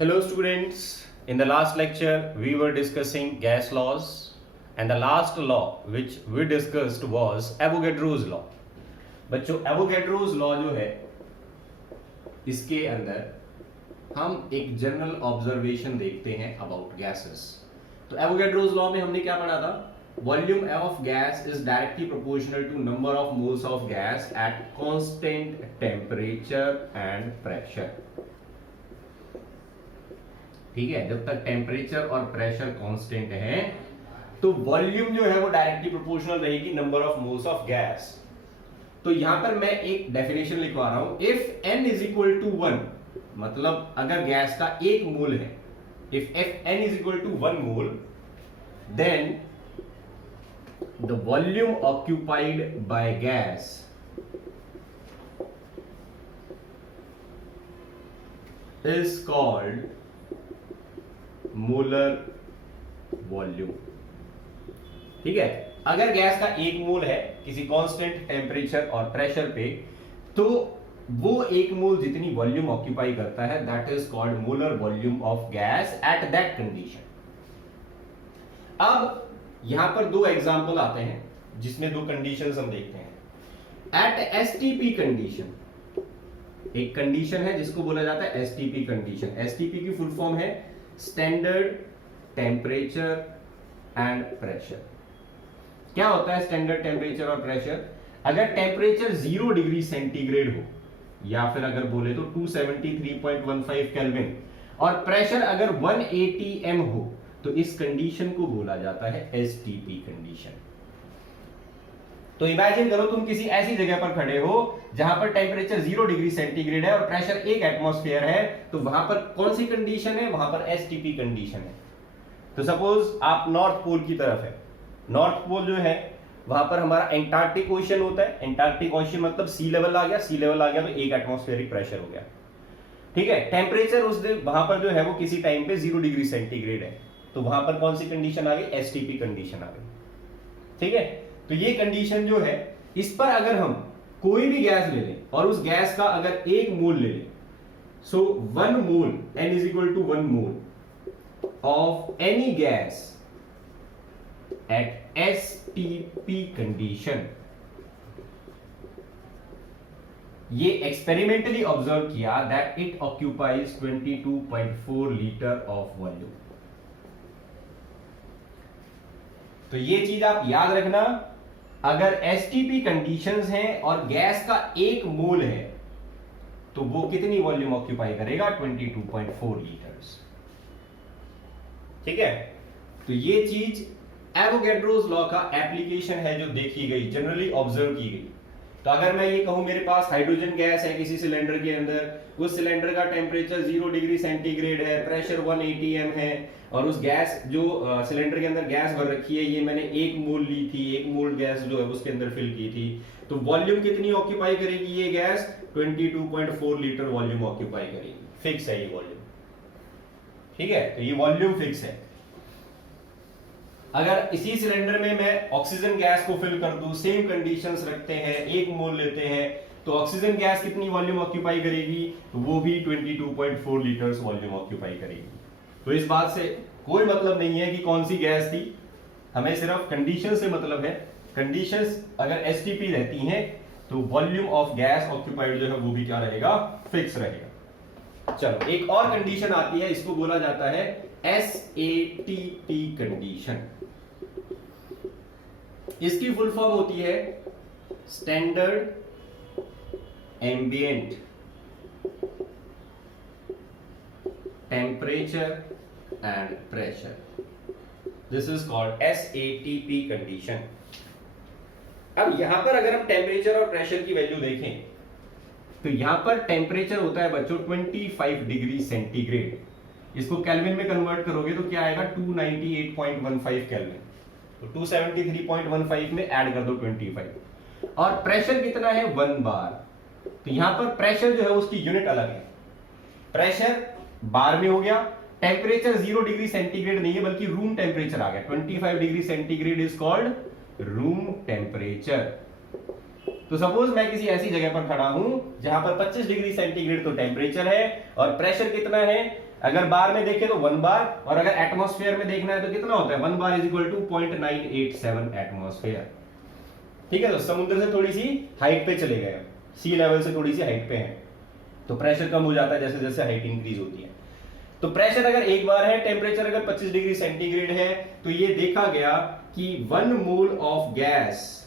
Hello students, in the last lecture we were discussing gas laws and the last law which we discussed was Avogadro's law. बच्चों Avogadro's law जो है इसके अंदर हम एक general observation देखते हैं अबाउट गैसेस। तो Avogadro's law में हमने क्या पढ़ा था? Volume of gas is directly proportional to number of moles of gas at constant temperature and pressure। ठीक है, जब तक टेम्परेचर और प्रेशर कांस्टेंट है तो वॉल्यूम जो है वो डायरेक्टली प्रोपोर्शनल रहेगी number of moles of gas. तो यहां पर मैं एक डेफिनेशन लिखवा रहा हूं, if n is equal to 1, मतलब अगर गैस का एक मोल है, if n is equal to 1 mole, then the volume occupied by gas is called molar volume. ठीक है, अगर गैस का एक मोल है किसी कांस्टेंट टेम्परेचर और प्रेशर पे, तो वो एक मोल जितनी वॉल्यूम ऑक्यूपाई करता है that is called molar volume of gas at that condition. अब यहां पर दो एग्जांपल आते हैं जिसमें दो कंडीशंस हम देखते हैं। एट एसटीपी कंडीशन, एक कंडीशन है जिसको बोला जाता है एसटीपी कंडीशन। एसटीपी की फुल फॉर्म है स्टैंडर्ड टेम्परेचर एंड प्रेशर। क्या होता है स्टैंडर्ड टेम्परेचर और प्रेशर? अगर टेम्परेचर 0 डिग्री सेंटीग्रेड हो, या फिर अगर बोले तो 273.15 केल्विन, और प्रेशर अगर 180 एम हो, तो इस कंडीशन को बोला जाता है एसटीपी कंडीशन। तो इमेजिन करो तुम किसी ऐसी जगह पर खड़े हो जहां पर टेम्परेचर 0 डिग्री सेंटीग्रेड है और प्रेशर 1 एटमॉस्फेयर है, तो वहां पर कौन सी कंडीशन है? वहां पर एसटीपी कंडीशन है। तो सपोज आप नॉर्थ पोल की तरफ है, नॉर्थ पोल जो है वहां पर हमारा एंटार्क्टिक ओशन होता है। एंटार्क्टिक ओशन मतलब सी लेवल आ गया, सी लेवल आ गया तो 1 एटमॉस्फेरिक प्रेशर हो गया। ठीक है, टेम्परेचर उस दिन वहां पर जो है वो किसी टाइम पे 0 डिग्री सेंटीग्रेड है, तो वहां पर कौन सी कंडीशन आ गई? एसटीपी कंडीशन आ गई। ठीक है, तो ये कंडीशन जो है, इस पर अगर हम कोई भी गैस ले लें और उस गैस का अगर एक मोल ले लें, so 1 mole, n is equal to 1 mole of any gas at STP condition, ये एक्सपेरिमेंटली ऑब्जर्व किया that it occupies 22.4 litre of volume. तो ये चीज आप याद रखना, अगर एसटीपी कंडीशंस हैं और गैस का एक मोल है तो वो कितनी वॉल्यूम ऑक्यूपाई करेगा? 22.4 लीटर्स। ठीक है, तो ये चीज एवोगैड्रोस लॉ का एप्लीकेशन है जो देखी गई, जनरली ऑब्जर्व की गई। तो अगर मैं ये कहूं मेरे पास हाइड्रोजन गैस है किसी सिलेंडर के अंदर, उस सिलेंडर का टेम्परेचर 0 डिग्री सेंटीग्रेड है, प्रेशर 180 एम है, और उस गैस जो सिलेंडर के अंदर गैस भर रखी है ये मैंने 1 मोल ली थी, 1 मोल गैस जो है उसके अंदर फिल की थी, तो वॉल्यूम कितनी ऑक्यूपाई करेगी ये गैस? 22.4 लीटर वॉल्यूम ऑक्यूपाई करेगी। फिक्स है ये वॉल्यूम। ठीक है, तो ये वॉल्यूम फिक्स है। अगर इसी सिलेंडर में मैं ऑक्सीजन गैस को फिल कर दूं, सेम कंडीशंस रखते हैं, 1 मोल लेते हैं, तो ऑक्सीजन गैस कितनी वॉल्यूम ऑक्यूपाई करेगी? तो वो भी 22.4 लीटर्स वॉल्यूम ऑक्यूपाई करेगी। तो इस बात से कोई मतलब नहीं है कि कौन सी गैस थी, हमें सिर्फ कंडीशन से मतलब है। कंडीशंस अगर एसटीपी रहती हैं तो वॉल्यूम ऑफ गैस ऑक्यूपाइड जो है वो भी क्या रहेगा? फिक्स रहेगा। चलो एक और कंडीशन आती है, इसको बोला जाता है एसएटीपी कंडीशन। इसकी फुल फॉर्म होती है standard ambient temperature and pressure. This is called SATP condition. अब यहां पर अगर हम टेम्परेचर और प्रेशर की वैल्यू देखें तो यहां पर टेम्परेचर होता है बच्चों 25 डिग्री सेंटीग्रेड। इसको केल्विन में कन्वर्ट करोगे तो क्या आएगा? 298.15 केल्विन। तो 273.15 में ऐड कर दो 25। और प्रेशर कितना है? 1 बार। तो यहां पर प्रेशर जो है उसकी यूनिट अलग है, प्रेशर बार में हो गया। टेम्परेचर 0 डिग्री सेंटीग्रेड नहीं है बल्कि रूम टेम्परेचर आ गया। 25 degree centigrade is called room temperature. तो सपोज मैं किसी ऐसी जगह पर खड़ा हूं जहां पर 25 डिग्री सेंटीग्रेड तो टेम्परेचर है और प्रेशर कितना है, अगर बार में देखें तो 1 बार, और अगर एटमॉस्फेयर में देखना है तो कितना होता है 1 bar is equal to 0.987 atmosphere. ठीक है, तो समुद्र से थोड़ी सी हाइट पे चले गए, सी लेवल से थोड़ी सी हाइट पे है, तो प्रेशर कम हो जाता है जैसे जैसे हाइट इंक्रीज होती है। तो प्रेशर अगर एक बार है, टेम्परेचर अगर 25 डिग्री सेंटीग्रेड है, तो ये देखा गया कि 1 mole of gas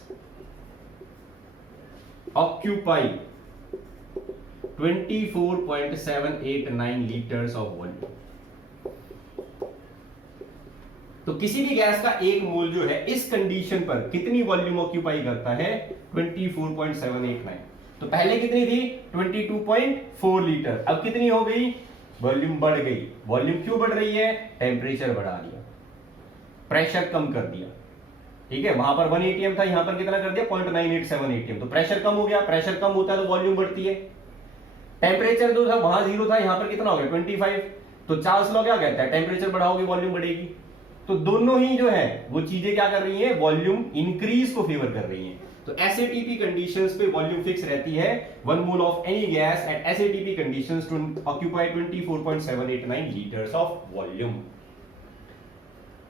occupy 24.789 litres of volume. तो किसी भी गैस का एक मोल जो है इस कंडीशन पर कितनी वॉल्यूम ऑक्यूपाई करता है 24.789। तो पहले कितनी थी 22.4 लीटर, अब कितनी हो गई, वॉल्यूम बढ़ गई। वॉल्यूम क्यों बढ़ रही है, टेम्परेचर बढ़ा दिया, प्रेशर कम कर दिया। ठीक है, वहां पर 1 atm था, यहां पर कितना कर दिया 0.987 atm, तो प्रेशर कम हो गया, प्रेशर कम होता है तो वॉल्यूम बढ़ती है। टेम्परेचर जो था वहां 0 था, यहां पर कितना हो गया 25, तो चार्ल्स लॉ क्या कहता है, टेम्परेचर बढ़ाओगे वॉल्यूम बढ़ेगी। तो दोनों ही जो है वो चीजें क्या कर रही हैं, वॉल्यूम इंक्रीज को फेवर कर रही हैं। तो एसएटीपी कंडीशंस पे वॉल्यूम फिक्स रहती है, 1 mole of any gas at SATP conditions to occupy 24.789 litres of volume.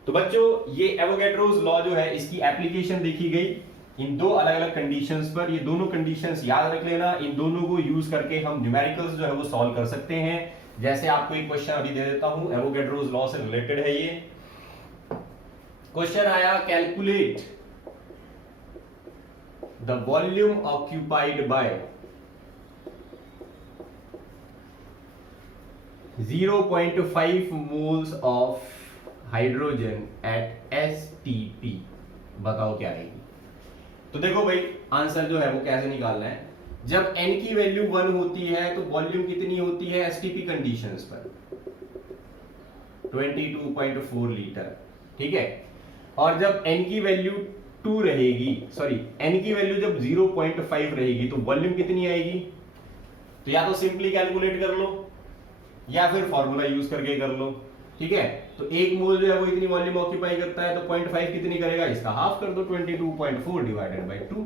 तो बच्चों ये एवोगैड्रोस लॉ जो है इसकी एप्लीकेशन देखी गई इन दो अलग अलग कंडीशंस पर। ये दोनों कंडीशंस याद रख लेना, इन दोनों को यूज करके हम न्यूमेरिकल्स जो है वो सॉल्व कर सकते हैं। जैसे आपको एक क्वेश्चन अभी दे देता हूं, एवोगैड्रोस लॉ से रिलेटेड है ये क्वेश्चन आया, calculate the volume occupied by 0.5 moles of hydrogen at STP. बताओ क्या आएगी। तो देखो भाई आंसर जो है वो कैसे निकालना है, जब n की वैल्यू 1 होती है तो वॉल्यूम कितनी होती है एसटीपी कंडीशंस पर 22.4 लीटर। ठीक है, और जब n की वैल्यू 2 रहेगी, सॉरी n की वैल्यू जब 0.5 रहेगी तो वॉल्यूम कितनी आएगी। तो या तो सिंपली कैलकुलेट कर लो या फिर फॉर्मूला यूज करके कर लो। ठीक है, तो एक मोल जो है वो इतनी वॉल्यूम ऑक्यूपाई करता है, तो 0.5 कितनी करेगा, इसका हाफ कर दो 22.4 डिवाइडेड बाय 2,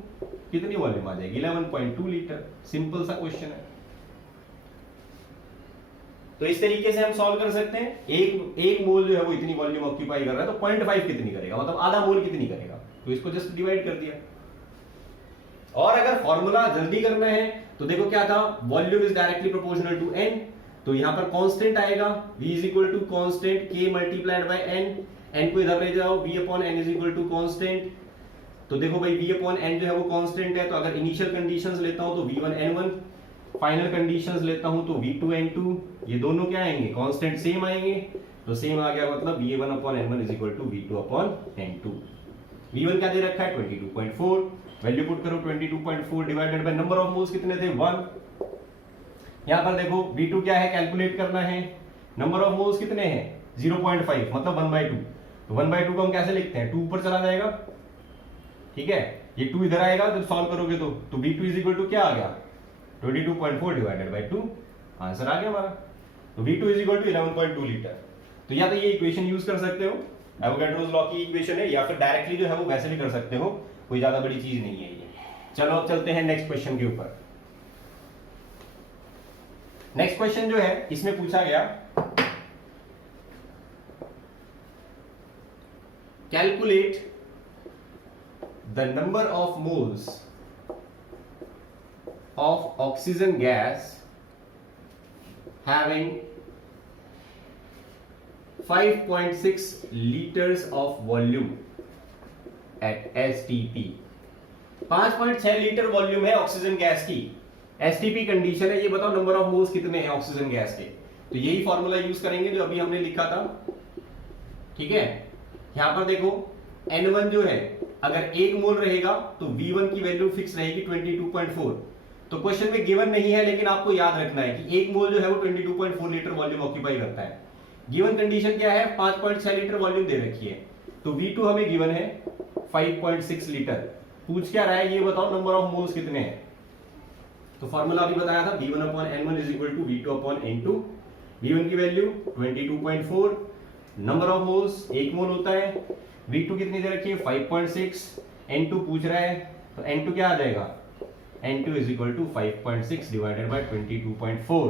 कितनी वॉल्यूम आ जाएगी 11.2 लीटर। सिंपल सा क्वेश्चन है। तो इस तरीके से हम सॉल्व कर सकते हैं। एक मोल जो है वो इतनी वॉल्यूम ऑक्यूपाई कर रहा है, तो 0.5 कितनी करेगा, मतलब आधा मोल कितनी करेगा, तो इसको जस्ट डिवाइड कर दिया। और अगर फॉर्मूला जल्दी करना है तो देखो क्या था, volume is directly proportional to n, तो यहां पर कांस्टेंट आएगा v is equal to constant k multiplied by n को इधर ले जाओ, v upon n is equal to constant. तो देखो भाई v अपॉन n जो है वो कांस्टेंट है, तो अगर इनिशियल कंडीशंस लेता हूं तो v1 n1, फाइनल कंडीशंस लेता हूं तो v2 n2, ये दोनों क्या आएंगे कांस्टेंट सेम आएंगे, तो सेम आ गया, मतलब v1 upon n1 is equal to v2 upon n2। v1 क्या दे रखा है 22.4, वैल्यू पुट करो 22.4 divided by number of moles कितने थे 1। यहां पर देखो v2 क्या है, कैलकुलेट करना है, नंबर ऑफ मोल्स कितने हैं 0.5, मतलब 1/2। तो 1/2 को हम कैसे लिखते हैं, 2 ऊपर चला जाएगा। ठीक है, ये 2 इधर आएगा जब सॉल्व करोगे तो v2 इज इक्वल टू क्या आ गया 22.4 डिवाइडेड बाय 2, आंसर आ गया हमारा। तो v2 is equal to 11.2 litre. तो या तो ये इक्वेशन यूज कर सकते हो, एवोगैड्रोस लॉ की इक्वेशन है, या फिर डायरेक्टली जो है वो वैसे भी कर सकते हो, कोई ज्यादा बड़ी चीज नहीं है ये। चलो अब चलते हैं नेक्स्ट क्वेश्चन के ऊपर। नेक्स्ट क्वेश्चन जो है इसमें पूछा गया, calculate the number of moles of oxygen gas having 5.6 liters of volume at STP। 5.6 litre volume है ऑक्सीजन गैस की, एसटीपी कंडीशन है, ये बताओ नंबर ऑफ मोल्स कितने हैं ऑक्सीजन गैस के। तो यही फॉर्मूला यूज करेंगे जो अभी हमने लिखा था। ठीक है, यहां पर देखो N1 जो है अगर 1 मोल रहेगा तो V1 की वैल्यू फिक्स रहेगी 22.4। तो क्वेश्चन में गिवन नहीं है, लेकिन आपको याद रखना है कि 1 मोल जो है वो 22.4 लीटर वॉल्यूम ऑक्यूपाई करता है। गिवन कंडीशन क्या है, 5.6 लीटर वॉल्यूम दे रखी है, तो V2 हमें गिवन है 5.6 लीटर। पूछ क्या रहा है ये बताओ नंबर ऑफ मोल्स कितने हैं। तो फॉर्मूला अभी बताया था V1 upon N1 is equal to V2 upon N2। V1 की value 22.4, number of moles 1 mole होता है, V2 कितनी दे रखी है 5.6, N2 पूछ रहा है, तो N2 क्या आ जाएगा N2 is equal to 5.6 divided by 22.4।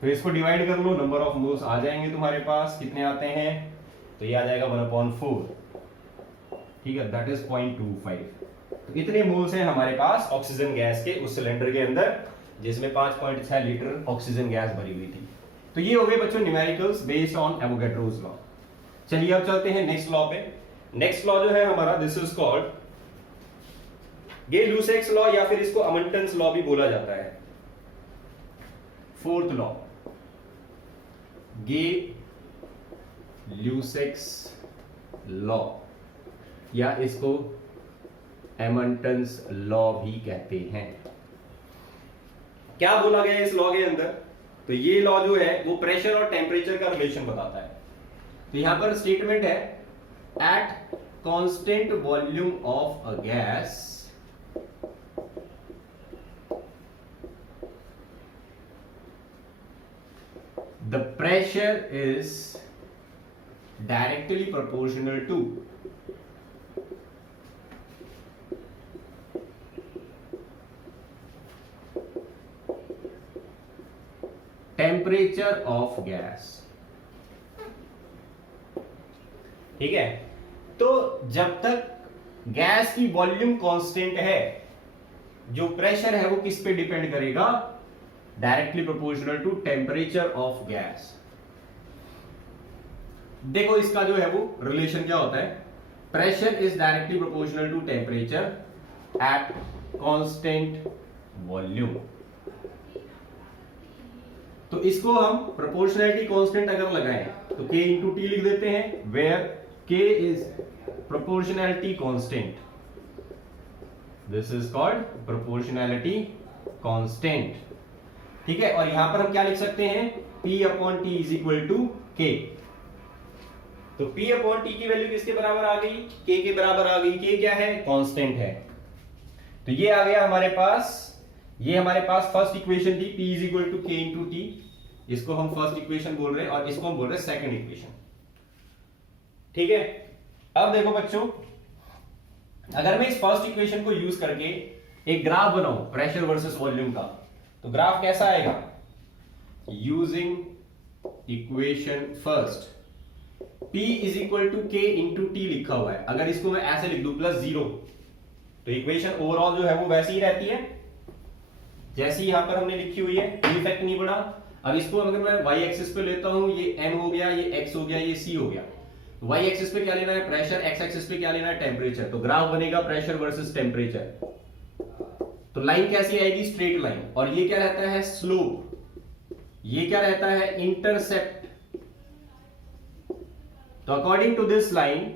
तो इसको डिवाइड कर लो, नंबर ऑफ मोल्स आ जाएंगे तुम्हारे पास, कितने आते हैं, तो ये आ जाएगा 1/4, ठीक है, दैट इज 0.25। तो इतने मोल्स हैं हमारे पास ऑक्सीजन गैस के उस सिलेंडर के अंदर जिसमें 5.6 लीटर ऑक्सीजन गैस भरी हुई थी। तो ये हो गए बच्चों numericals based on Avogadro's law. चलिए अब चलते हैं नेक्स्ट लॉ पे। नेक्स्ट लॉ जो है हमारा, this is called Gay-Lussac's law, या फिर इसको अमंटन्स लॉ भी बोला जाता है। फोर्थ लॉ, गे-लुसैक्स लॉ, या इसको एमंटन्स लॉ भी कहते हैं। क्या बोला गया है इस लॉ के अंदर, तो ये लॉ जो है वो प्रेशर और टेम्परेचर का रिलेशन बताता है। तो यहां पर स्टेटमेंट है, eight constant volume of a gas the pressure is directly proportional to temperature of gas। ठीक है, तो जब तक गैस की वॉल्यूम कांस्टेंट है, जो प्रेशर है वो किस पे डिपेंड करेगा, directly proportional to temperature of gas. देखो इसका जो है वो रिलेशन क्या होता है, pressure is directly proportional to temperature at constant volume. तो इसको हम प्रोपोर्शनैलिटी कांस्टेंट अगर लगाएं तो K इंटू टी लिख देते हैं, where K is proportionality constant, this is called proportionality constant. ठीक है, और यहां पर हम क्या लिख सकते हैं, P upon T is equal to K। तो P अपॉन टी की वैल्यू किसके बराबर आ गई, K के बराबर आ गई। K क्या है, कांस्टेंट है। तो ये आ गया हमारे पास, ये हमारे पास फर्स्ट इक्वेशन थी, P is equal to K into T, इसको हम फर्स्ट इक्वेशन बोल रहे हैं और इसको हम बोल रहे हैं सेकंड इक्वेशन। ठीक है, अब देखो बच्चों, अगर मैं इस फर्स्ट इक्वेशन को यूज करके एक ग्राफ बनाऊं प्रेशर वर्सेस वॉल्यूम का, तो ग्राफ कैसा आएगा, using equation first, P is equal to K into T लिखा हुआ है, अगर इसको मैं ऐसे लिख दूं +0, तो इक्वेशन ओवरऑल जो है वो वैसी ही रहती है जैसी यहां पर हमने लिखी हुई है, कोई इफेक्ट नहीं पड़ा। अब इसको अगर मैं y एक्सिस पे लेता हूं, ये m हो गया, ये x हो गया, ये c हो गया। y एक्सिस पे क्या लेना है, प्रेशर, x एक्सिस पे क्या लेना है, टेम्परेचर। तो ग्राफ बनेगा प्रेशर वर्सेस टेम्परेचर। तो लाइन कैसी आएगी, स्ट्रेट लाइन, और ये क्या रहता है, स्लोप, ये क्या रहता है, इंटरसेप्ट। तो अकॉर्डिंग टू दिस लाइन,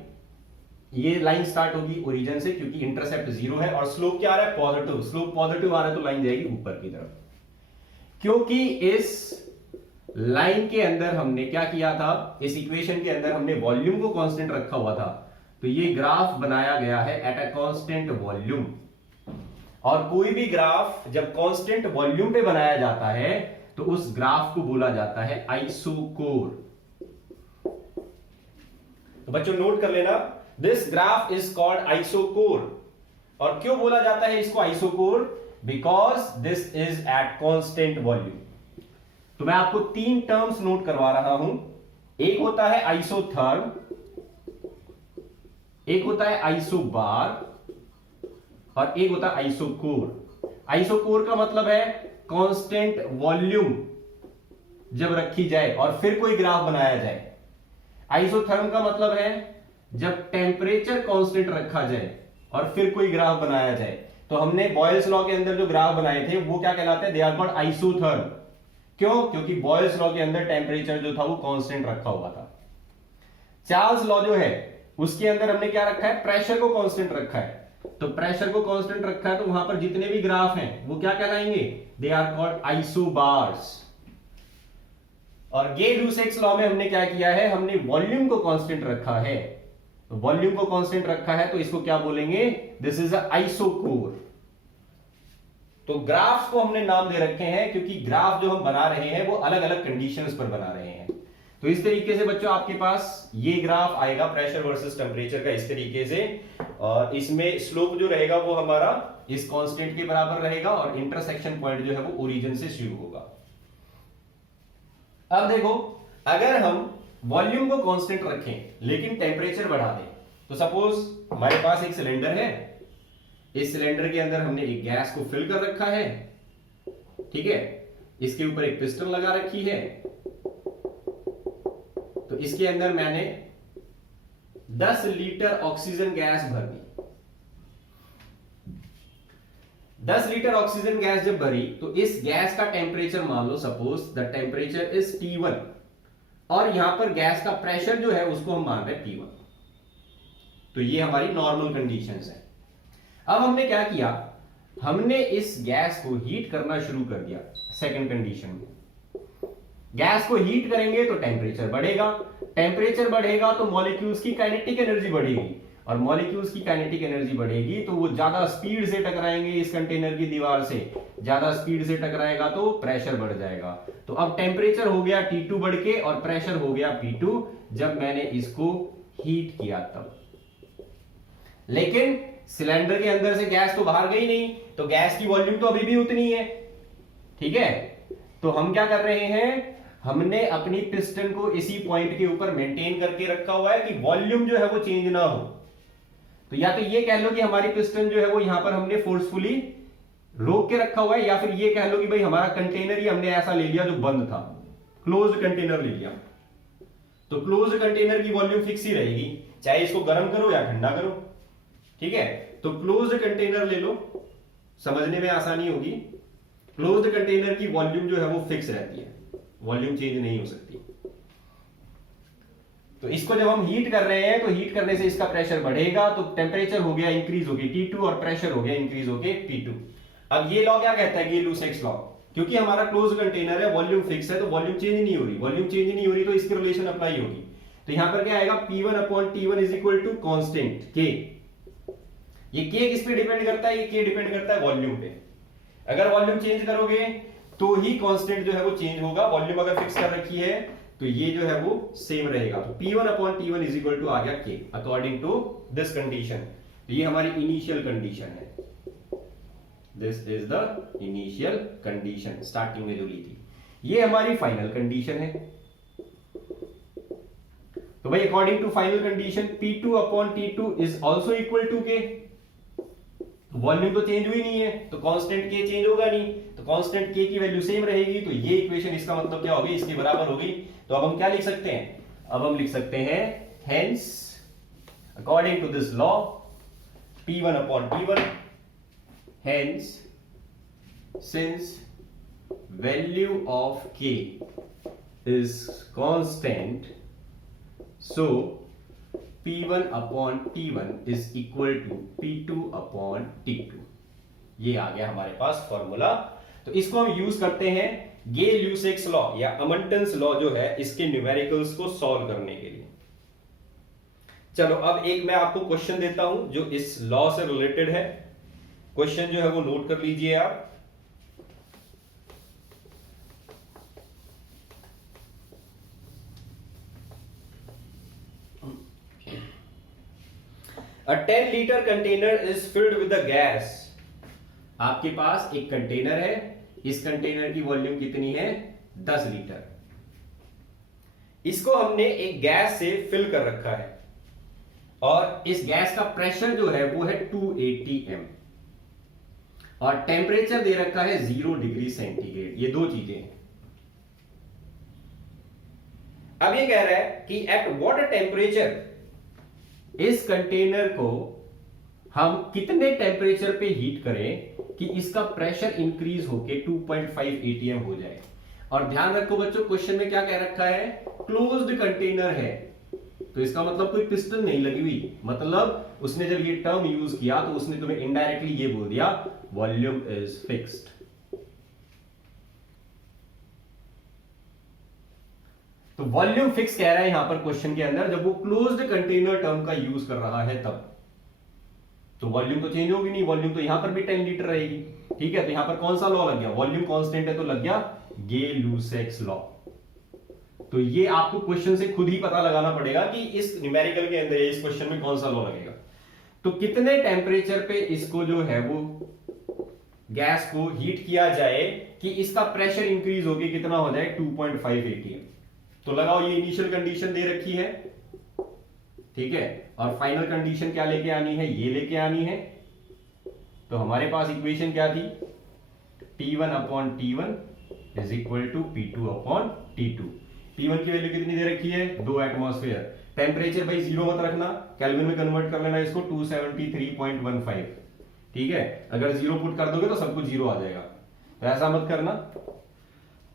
ये लाइन स्टार्ट होगी ओरिजिन से, क्योंकि इंटरसेप्ट 0 है, और स्लोप क्या आ रहा है, पॉजिटिव। स्लोप पॉजिटिव आ रहा है तो लाइन जाएगी ऊपर की तरफ। क्योंकि इस लाइन के अंदर हमने क्या किया था, इस इक्वेशन के अंदर हमने वॉल्यूम को कांस्टेंट रखा हुआ था, तो ये ग्राफ बनाया गया है एट अ कांस्टेंट वॉल्यूम। और कोई भी ग्राफ जब कांस्टेंट वॉल्यूम पे बनाया जाता है तो उस ग्राफ को बोला जाता है आइसोकोर। तो बच्चों नोट कर लेना, this graph is called isochore. और क्यों बोला जाता है इसको isochore, because this is eight constant volume. तो मैं आपको 3 टर्म्स नोट करवा रहा हूं, एक होता है आइसोथर्म, एक होता है आइसोबार, और एक होता है आइसोकोर। आइसोकोर का मतलब है कांस्टेंट वॉल्यूम जब रखी जाए और फिर कोई ग्राफ बनाया जाए। आइसोथर्म का मतलब है जब टेम्परेचर कांस्टेंट रखा जाए और फिर कोई ग्राफ बनाया जाए। तो हमने बॉयल्स लॉ के अंदर जो ग्राफ बनाए थे वो क्या कहलाते हैं, दे आर कॉल्ड आइसोथर्म। क्यों, क्योंकि बॉयल्स लॉ के अंदर टेम्परेचर जो था वो कांस्टेंट रखा हुआ था। चार्ल्स लॉ जो है उसके अंदर हमने क्या रखा है, प्रेशर को कांस्टेंट रखा है। तो प्रेशर को कांस्टेंट रखा है तो वहां पर जितने भी ग्राफ हैं वो क्या कहलाएंगे, दे आर कॉल्ड आइसोबार्स। और गे-लुसैक्स लॉ में हमने क्या किया है, हमने वॉल्यूम को कांस्टेंट रखा है। तो वॉल्यूम को कांस्टेंट रखा है तो इसको क्या बोलेंगे, दिस इज अ आइसोकोर। तो ग्राफ्स को हमने नाम दे रखे हैं क्योंकि ग्राफ जो हम बना रहे हैं वो अलग अलग कंडीशंस पर बना रहे हैं। तो इस तरीके से बच्चों आपके पास ये ग्राफ आएगा प्रेशर वर्सेस टेम्परेचर का, इस तरीके से। और इसमें स्लोप जो रहेगा वो हमारा इस कांस्टेंट के बराबर रहेगा और इंटरसेक्शन पॉइंट जो है वो ओरिजिन से शुरू होगा। अब देखो, अगर हम वॉल्यूम को कांस्टेंट रखें लेकिन टेम्परेचर बढ़ा दें, तो सपोज हमारे पास एक सिलेंडर है, इस सिलेंडर के अंदर हमने एक गैस को फिल कर रखा है, ठीक है, इसके ऊपर एक पिस्टन लगा रखी है, तो इसके अंदर मैंने 10 लीटर ऑक्सीजन गैस भर दी। 10 लीटर ऑक्सीजन गैस जब भरी तो इस गैस का टेम्परेचर मान लो suppose the temperature is T1 और यहां पर गैस का प्रेशर जो है उसको हम मान रहे हैं P1। तो ये हमारी नॉर्मल कंडीशंस है। अब हमने क्या किया, हमने इस गैस को हीट करना शुरू कर दिया। सेकंड कंडीशन में गैस को हीट करेंगे तो टेम्परेचर बढ़ेगा, टेम्परेचर बढ़ेगा तो मॉलिक्यूल्स की काइनेटिक एनर्जी बढ़ेगी, और मॉलिक्यूल्स की काइनेटिक एनर्जी बढ़ेगी तो वो ज्यादा स्पीड से टकराएंगे इस कंटेनर की दीवार से, ज्यादा स्पीड से टकराएगा तो प्रेशर बढ़ जाएगा। तो अब टेम्परेचर हो गया T2 बढ़ के और प्रेशर हो गया P2 जब मैंने इसको हीट किया तब। लेकिन सिलेंडर के अंदर से गैस तो बाहर गई नहीं, तो गैस की वॉल्यूम तो अभी भी उतनी है, ठीक है। तो हम क्या कर रहे हैं, हमने अपनी पिस्टन को इसी पॉइंट के ऊपर मेंटेन करके रखा हुआ है कि वॉल्यूम जो है वो चेंज ना हो। तो या तो ये कह लो कि हमारी पिस्टन जो है वो यहां पर हमने फोर्सफुली रोक के रखा हुआ है, या फिर ये कह लो कि भाई हमारा कंटेनर ही हमने ऐसा ले लिया जो बंद था, क्लोज्ड कंटेनर ले लिया। तो क्लोज्ड कंटेनर की वॉल्यूम फिक्स ही रहेगी, चाहे इसको गर्म करो या ठंडा करो, ठीक है। तो क्लोज्ड कंटेनर ले लो, समझने में आसानी होगी। क्लोज्ड कंटेनर की वॉल्यूम जो है वो फिक्स रहती है, वॉल्यूम चेंज नहीं हो सकती। तो इसको जब हम हीट कर रहे हैं तो हीट करने से इसका प्रेशर बढ़ेगा, तो टेम्परेचर हो गया इंक्रीज होगी T2 और प्रेशर हो गया इंक्रीज होके P2। अब ये लॉ क्या कहता है, गे-लुसाक्स लॉ, क्योंकि हमारा क्लोज कंटेनर है, वॉल्यूम फिक्स है, तो वॉल्यूम चेंज नहीं हो रही, वॉल्यूम चेंज नहीं हो रही तो इसकी रिलेशन अप्लाई होगी। तो यहां पर क्या आएगा, P1/T1 is equal to constant K। ये K किस पे डिपेंड करता है, ये K डिपेंड करता है वॉल्यूम पे। अगर वॉल्यूम चेंज करोगे तो ही कांस्टेंट जो है वो चेंज होगा, वॉल्यूम अगर फिक्स कर रखी है तो ये जो है वो सेम रहेगा। तो P1/T1 इज इक्वल टू आ गया K according to this condition. तो ये हमारी इनिशियल कंडीशन है, this is the initial condition, starting में जो ली थी। ये हमारी फाइनल कंडीशन है। तो भाई according to final condition P2/T2 is also equal to K। Volume तो चेंज हुई नहीं है तो कांस्टेंट K चेंज होगा नहीं, तो कांस्टेंट K की वैल्यू सेम रहेगी। तो ये इक्वेशन इसका मतलब क्या होगी, इसके बराबर होगी। तो अब हम क्या लिख सकते हैं, अब हम लिख सकते हैं hence according to this law P1/T1, hence since value of K is constant, so P1/T1 is equal to P2/T2। ये आ गया हमारे पास फॉर्मूला। तो इसको हम यूज करते हैं गे-लुसाक्स लॉ या अमंटन्स लॉ जो है इसके न्यूमेरिकल्स को सॉल्व करने के लिए। चलो अब एक मैं आपको क्वेश्चन देता हूं जो इस लॉ से रिलेटेड है। क्वेश्चन जो है वो नोट कर लीजिए आप। A 10 liter container is filled with the gas। आपके पास एक कंटेनर है, इस कंटेनर की वॉल्यूम कितनी है, 10 लीटर। इसको हमने एक गैस से फिल कर रखा है और इस गैस का प्रेशर जो है वो है 280 m और टेम्परेचर दे रखा है 0 डिग्री सेंटीग्रेड। ये दो चीजें हैं। अब ये कह रहा है कि एट व्हाट टेम्परेचर इस कंटेनर को हम कितने टेम्परेचर पे हीट करें कि इसका प्रेशर इंक्रीज होके 2.5 atm हो जाए। और ध्यान रखो बच्चों, क्वेश्चन में क्या कह रखा है, क्लोज्ड कंटेनर है, तो इसका मतलब कोई पिस्टन नहीं लगी हुई। मतलब उसने जब ये टर्म यूज किया तो उसने तुम्हें इनडायरेक्टली ये बोल दिया वॉल्यूम इज फिक्स्ड। तो वॉल्यूम फिक्स कह रहा है यहां पर क्वेश्चन के अंदर, जब वो क्लोज्ड कंटेनर टर्म का यूज कर रहा है तब। तो वॉल्यूम तो चेंज होगी नहीं, वॉल्यूम तो यहां पर भी 10 लीटर रहेगी, ठीक है। तो यहां पर कौन सा लॉ लग गया, वॉल्यूम कांस्टेंट है तो लग गया गे-लुसाक्स लॉ। तो ये आपको क्वेश्चन से खुद ही पता लगाना पड़ेगा कि इस न्यूमेरिकल के अंदर इस क्वेश्चन में कौन सा लॉ लगेगा। तो कितने टेम्परेचर पे इसको जो है वो गैस को हीट किया जाए कि इसका प्रेशर इंक्रीज होकर कितना हो जाए 2.5 atm। तो लगाओ ये इनिशियल कंडीशन दे रखी है, ठीक है, और फाइनल कंडीशन क्या लेके आनी है, ये लेके आनी है। तो हमारे पास इक्वेशन क्या थी, T1/T1 is equal to P2/T2। T1 की वैल्यू कितनी दे रखी है, 2 एटमॉस्फेयर। टेम्परेचर भाई जीरो मत रखना, केल्विन में कन्वर्ट कर लेना इसको, 273.15, ठीक है। अगर जीरो पुट कर दोगे तो सब कुछ जीरो आ जाएगा, तो ऐसा मत करना।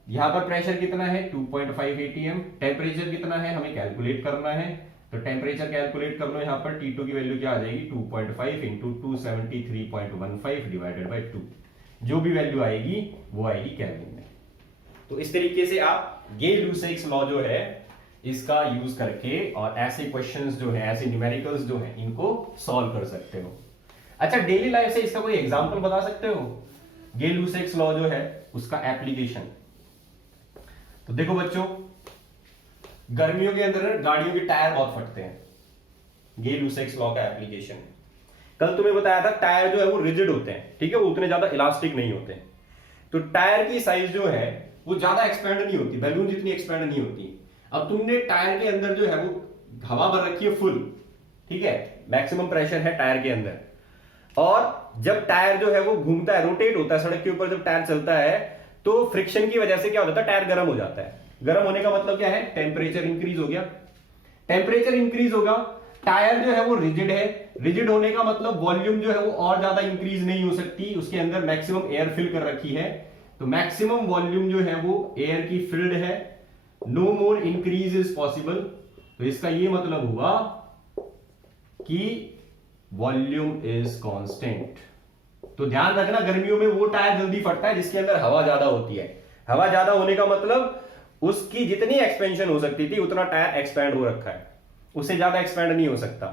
यहां पर प्रेशर कितना है 2.5 atm, टेम्परेचर कितना है हमें कैलकुलेट करना है। तो टेम्परेचर कैलकुलेट कर लो, यहां पर T2 की वैल्यू क्या आ जाएगी 2.5 इंटू 273.15 डिवाइडेड बाई 2, जो भी वैल्यू आएगी वो आएगी केल्विन में। तो इस तरीके से आप गे-लुसाइक्स लॉ जो है इसका यूज करके और ऐसे क्वेश्चंस जो है, ऐसे न्यूमेरिकल्स जो है, इनको सॉल्व कर सकते हो। अच्छा, डेली लाइफ से इसका कोई एग्जांपल बता सकते हो, गे-लुसाइक्स लॉ जो है उसका एप्लीकेशन। तो देखो बच्चों, गर्मियों के अंदर गाड़ियों के टायर बहुत फटते हैं, गे-लुसाइक्स लॉ का एप्लीकेशन। कल तुम्हें बताया था टायर जो है वो रिजिड होते हैं, ठीक है, वो उतने ज्यादा इलास्टिक नहीं होते। तो टायर की साइज जो है वो ज्यादा एक्सपेंड नहीं होती, बैलून जितनी एक्सपेंड नहीं होती। अब तुमने टायर के अंदर जो है वो हवा भर रखी है फुल, ठीक है, मैक्सिमम प्रेशर है टायर के अंदर, और जब टायर जो है वो घूमता है, रोटेट होता है सड़क के ऊपर, जब टायर चलता है तो फ्रिक्शन की वजह से क्या हो जाता है, टायर गर्म हो जाता है। गर्म होने का मतलब क्या है, टेम्परेचर इंक्रीज हो गया। टेम्परेचर इंक्रीज होगा, टायर जो है वो रिजिड है, रिजिड होने का मतलब वॉल्यूम जो है वो और ज्यादा इंक्रीज नहीं हो सकती, उसके अंदर मैक्सिमम एयर फिल कर रखी है। तो मैक्सिमम वॉल्यूम जो है वो एयर की फिल्ड है, no more increase is possible. तो इसका ये मतलब हुआ कि वॉल्यूम इज कांस्टेंट। तो ध्यान रखना, गर्मियों में वो टायर जल्दी फटता है जिसके अंदर हवा ज्यादा होती है। हवा ज्यादा होने का मतलब उसकी जितनी एक्सपेंशन हो सकती थी उतना टायर एक्सपैंड हो रखा है, उससे ज्यादा एक्सपैंड नहीं हो सकता।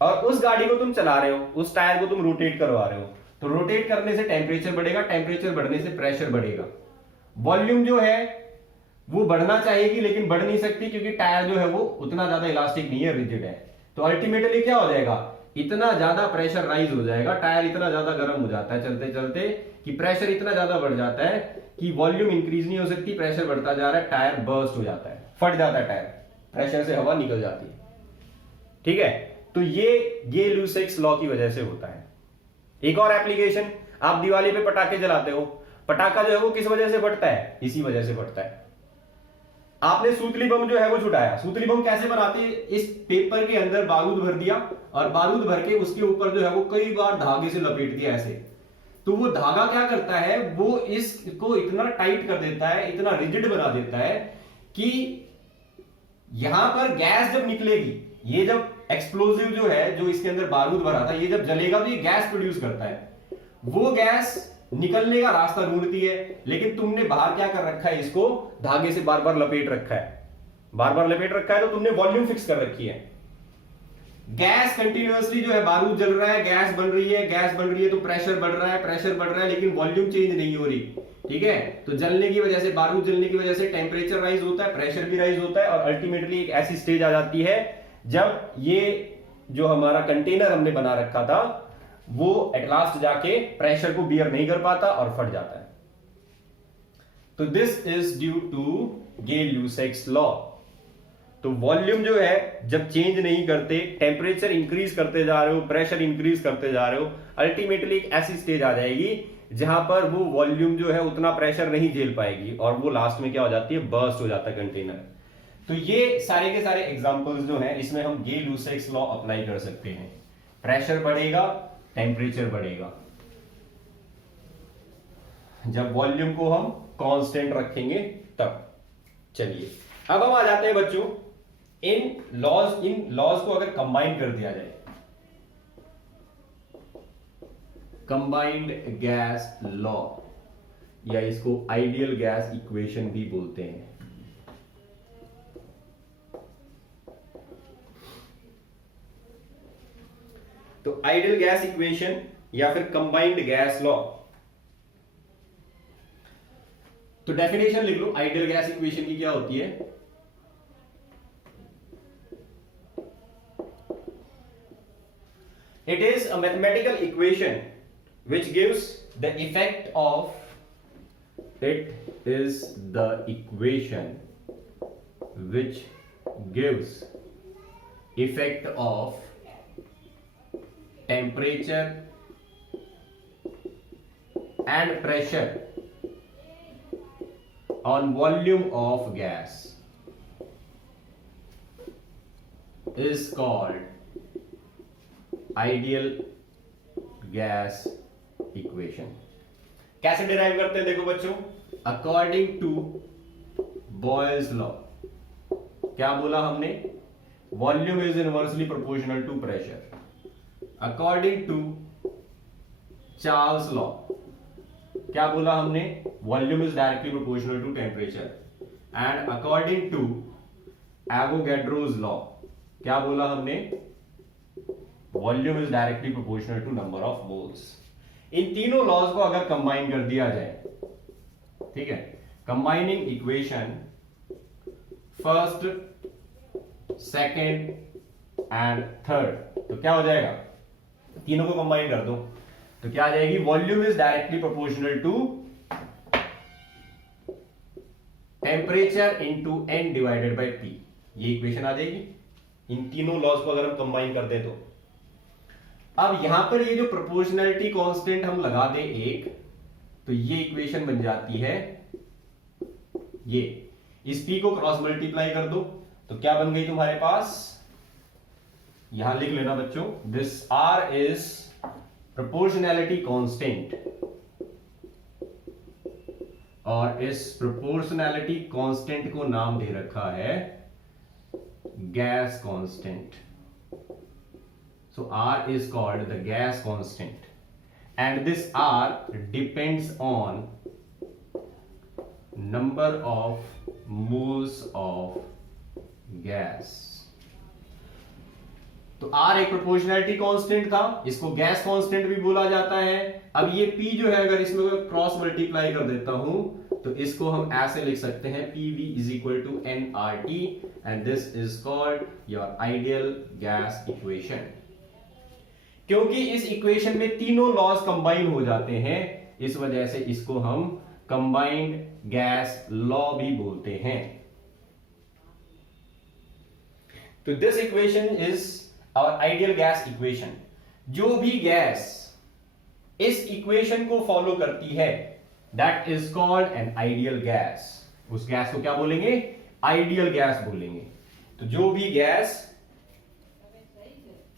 और उस गाड़ी को तुम चला रहे हो, उस टायर को तुम रोटेट करवा रहे हो, तो रोटेट करने से टेम्परेचर बढ़ेगा, टेम्परेचर बढ़ने से प्रेशर बढ़ेगा। वॉल्यूम जो है वो बढ़ना चाहेगी लेकिन बढ़ नहीं सकती, क्योंकि टायर जो है वो उतना ज्यादा इलास्टिक नहीं है, रिजिड है। तो अल्टीमेटली क्या हो जाएगा, इतना ज्यादा प्रेशर राइज हो जाएगा, टायर इतना ज्यादा गर्म हो जाता है चलते चलते कि प्रेशर इतना ज्यादा बढ़ जाता है कि वॉल्यूम इंक्रीज नहीं हो सकती, प्रेशर बढ़ता जा रहा है, टायर बर्स्ट हो जाता है, फट जाता है टायर, प्रेशर से हवा निकल जाती है, ठीक है। तो ये गे-लुसाइक्स लॉ की वजह से होता है। एक और एप्लीकेशन, आप दिवाली पे पटाखे जलाते हो, पटाखा जो है वो किस वजह से फटता है, इसी वजह से फटता है। आपने सूतली बम जो है वो छुटाया, सूतली बम कैसे बनाते हैं, इस पेपर के अंदर बारूद भर दिया और बारूद भर के उसके ऊपर जो है वो कई बार धागे से लपेट दिया ऐसे। तो वो धागा क्या करता है, वो इसको इतना टाइट कर देता है, इतना रिजिड बना देता है कि यहां पर गैस जब निकलेगी, ये जब एक्सप्लोजिव जो है, जो इसके अंदर बारूद भरा था, ये जब जलेगा तो ये गैस प्रोड्यूस करता है, वो गैस निकलने का रास्ता ढूंढती है। लेकिन तुमने बाहर क्या कर रखा है, इसको धागे से बार बार लपेट रखा है, बार बार लपेट रखा है, तो तुमने वॉल्यूम फिक्स कर रखी है। गैस कंटिन्यूअसली जो है, बारूद जल रहा है, गैस बन रही है, गैस बन रही है, तो प्रेशर बढ़ रहा है, प्रेशर बढ़ रहा है, लेकिन वॉल्यूम चेंज नहीं हो रही, ठीक है। तो जलने की वजह से, बारूद जलने की वजह से टेम्परेचर राइज होता है, प्रेशर भी राइज होता है, और अल्टीमेटली एक ऐसी स्टेज आ जाती है जब ये जो हमारा कंटेनर हमने बना रखा था वो एट लास्ट जाके प्रेशर को बियर नहीं कर पाता और फट जाता है। तो this is due to Gay Lussac's law. तो वॉल्यूम जो है जब चेंज नहीं करते, टेम्परेचर इंक्रीज करते जा रहे हो, प्रेशर इंक्रीज करते जा रहे हो, अल्टीमेटली एक ऐसी स्टेज आ जाएगी जहां पर वो वॉल्यूम जो है उतना प्रेशर नहीं झेल पाएगी और वो लास्ट में क्या हो जाती है, बर्स्ट हो जाता है कंटेनर। तो ये सारे के सारे एग्जांपल्स जो हैं इसमें हम गे-लुसाइक्स लॉ अप्लाई कर सकते हैं। प्रेशर बढ़ेगा, टेम्परेचर बढ़ेगा, जब वॉल्यूम को हम कांस्टेंट रखेंगे तब। चलिए अब हम आ जाते हैं बच्चों इन लॉज को अगर कंबाइन कर दिया जाए, कंबाइंड गैस लॉ, या इसको आइडियल गैस इक्वेशन भी बोलते हैं। तो आइडियल गैस इक्वेशन या फिर कंबाइंड गैस लॉ, तो डेफिनेशन लिख लो आइडियल गैस इक्वेशन की क्या होती है। It is a mathematical equation which gives the effect of it is the equation which gives effect of temperature and pressure on volume of gas is called ideal gas equation. कैसे derive करते हैं देखो बच्चों, according to Boyle's law क्या बोला हमने, volume is inversely proportional to pressure. According to Charles law क्या बोला हमने, volume is directly proportional to temperature. And according to Avogadro's law क्या बोला हमने, volume is directly proportional to number of moles. इन तीनों लॉज को अगर कंबाइन कर दिया जाए, ठीक है, combining equation first, second and third, तो क्या हो जाएगा, तीनों को कंबाइन कर दो तो क्या आ जाएगी, volume is directly proportional to temperature into n divided by P. ये इक्वेशन आ जाएगी. इन तीनों लॉज को अगर हम कंबाइन कर दे तो अब यहां पर ये जो प्रोपोर्शनैलिटी कांस्टेंट हम लगा दे एक, तो ये इक्वेशन बन जाती है ये. इस पी को क्रॉस मल्टीप्लाई कर दो तो क्या बन गई तुम्हारे पास, यहां लिख लेना बच्चों, this R is proportionality constant, और इस प्रोपोर्शनैलिटी कांस्टेंट को नाम दे रखा है gas constant. So R is called the gas constant and this R depends on number of moles of gas. तो R एक प्रोपोर्शनैलिटी कांस्टेंट था, इसको गैस कांस्टेंट भी बोला जाता है. अब ये P जो है अगर इसमें क्रॉस मल्टीप्लाई कर देता हूं तो इसको हम ऐसे लिख सकते हैं, PV is equal to nRT and this is called your ideal gas equation. क्योंकि इस इक्वेशन में तीनों लॉज कंबाइन हो जाते हैं, इस वजह से इसको हम कंबाइंड गैस लॉ भी बोलते हैं. तो this equation is our ideal gas equation. जो भी गैस इस इक्वेशन को फॉलो करती है that is called an ideal gas. उस गैस को क्या बोलेंगे, आइडियल गैस बोलेंगे. तो जो भी गैस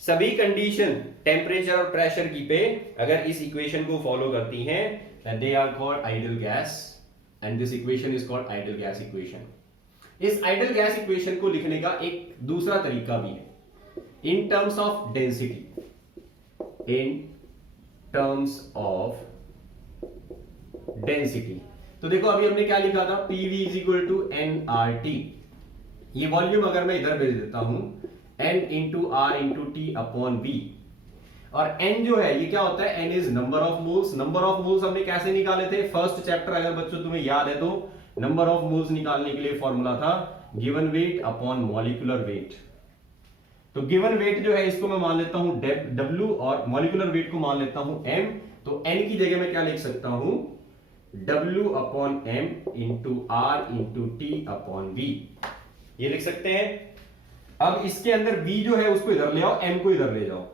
सभी कंडीशन टेम्परेचर और प्रेशर की पे अगर इस इक्वेशन को फॉलो करती हैं then they are called ideal gas and this equation is called ideal gas equation. इस आइडियल गैस इक्वेशन को लिखने का एक दूसरा तरीका भी है, in terms of density. In terms of density तो देखो अभी हमने क्या लिखा था, PV is equal to nRT. ये वॉल्यूम अगर मैं इधर भेज देता हूं n into R into T upon V, और n जो है ये क्या होता है, n is number of moles. Number of moles हमने कैसे निकाले थे, फर्स्ट चैप्टर अगर बच्चों तुम्हें याद है तो नंबर ऑफ मोल्स निकालने के लिए फॉर्मूला था given weight upon molecular weight. तो गिवन वेट जो है इसको मैं मान लेता हूं W और मॉलिक्यूलर वेट को मान लेता हूं M. तो n की जगह मैं क्या लिख सकता हूं, W upon M into R into T upon V, ये लिख सकते हैं. अब इसके अंदर V जो है उसको इधर ले आओ, M को इधर ले जाओ.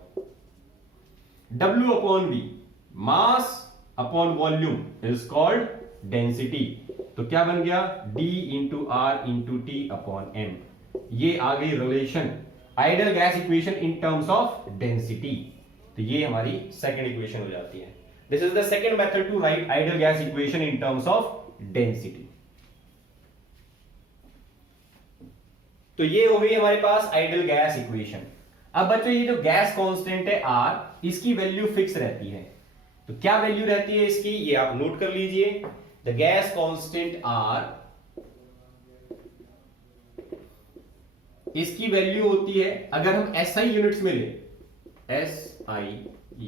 W upon V, mass upon volume is called density. तो क्या बन गया, D into R into T upon M. ये आ गई relation ideal gas equation in terms of density. तो ये हमारी सेकंड इक्वेशन हो जाती है. This is the second method to write ideal gas equation in terms of density. तो ये हो गई हमारे पास आइडियल गैस इक्वेशन. अब बच्चों ये जो गैस कांस्टेंट है R, इसकी वैल्यू फिक्स रहती है. तो क्या वैल्यू रहती है इसकी, ये आप नोट कर लीजिए. द गैस कांस्टेंट R, इसकी वैल्यू होती है, अगर हम SI यूनिट्स में ले, SI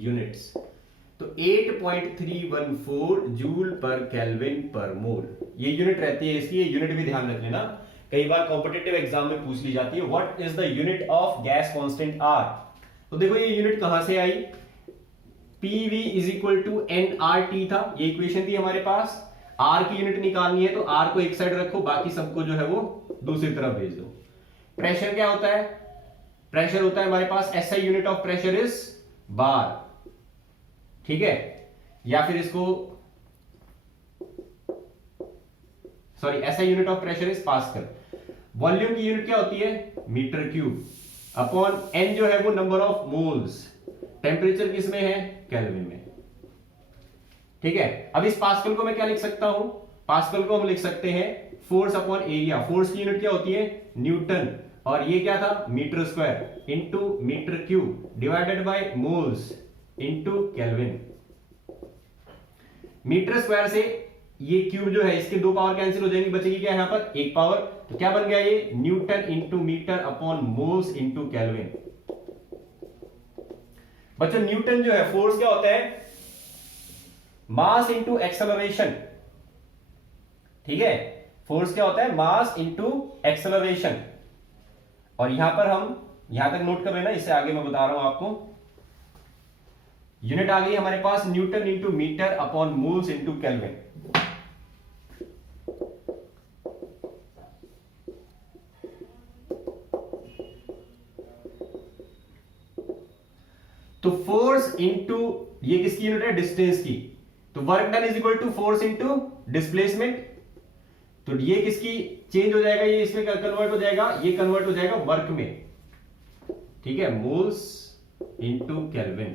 यूनिट्स, तो 8.314 जूल पर केल्विन पर मोल ये यूनिट रहती है इसकी. ये यूनिट भी ध्यान रख लेना, कई बार कॉम्पिटिटिव एग्जाम में पूछ ली जाती है, what is the unit of gas constant R. तो देखो ये यूनिट कहां से आई, PV is equal to nRT था, ये इक्वेशन थी हमारे पास। R की यूनिट निकालनी है तो R को एक साइड रखो, बाकी सबको जो है वो दूसरी तरफ भेज दो। प्रेशर क्या होता है? प्रेशर होता है हमारे पास SI unit of pressure is bar, ठीक है, या फिर इसको sorry SI unit of pressure is pascal. Volume की यूनिट क्या होती है? मीटर क्यूब, अपॉन N जो है वो नंबर ऑफ मोल्स। टेम्परेचर किस में है? केल्विन में, ठीक है। अब इस पास्कल को मैं क्या लिख सकता हूं? पास्कल को हम लिख सकते हैं फोर्स अपॉन एरिया। फोर्स की यूनिट क्या होती है? न्यूटन, और ये क्या था? Metre square into metre cube divided by moles into kelvin. Metre square से ये क्यूब जो है इसके दो पावर कैंसिल हो जाएंगी, बचेगी क्या यहां पर? एक पावर। तो क्या बन गया ये? Newton into metre upon moles into kelvin. बच्चों न्यूटन जो है फोर्स क्या होता है? मास इंटू एक्सेलरेशन, ठीक है। फोर्स क्या होता है? Mass into acceleration. और यहां पर हम यहां तक नोट कर लेना, इससे आगे मैं बता रहा हूं आपको। यूनिट आ गई हमारे पास newton into metre upon moles into kelvin. तो फोर्स इंटू ये किसकी यूनिट है? डिस्टेंस की। तो work done is equal to force into displacement. तो ये किसकी चेंज हो जाएगा? ये इसमें कन्वर्ट हो जाएगा, ये कन्वर्ट हो जाएगा वर्क में, ठीक है, मोल्स इंटू केल्विन।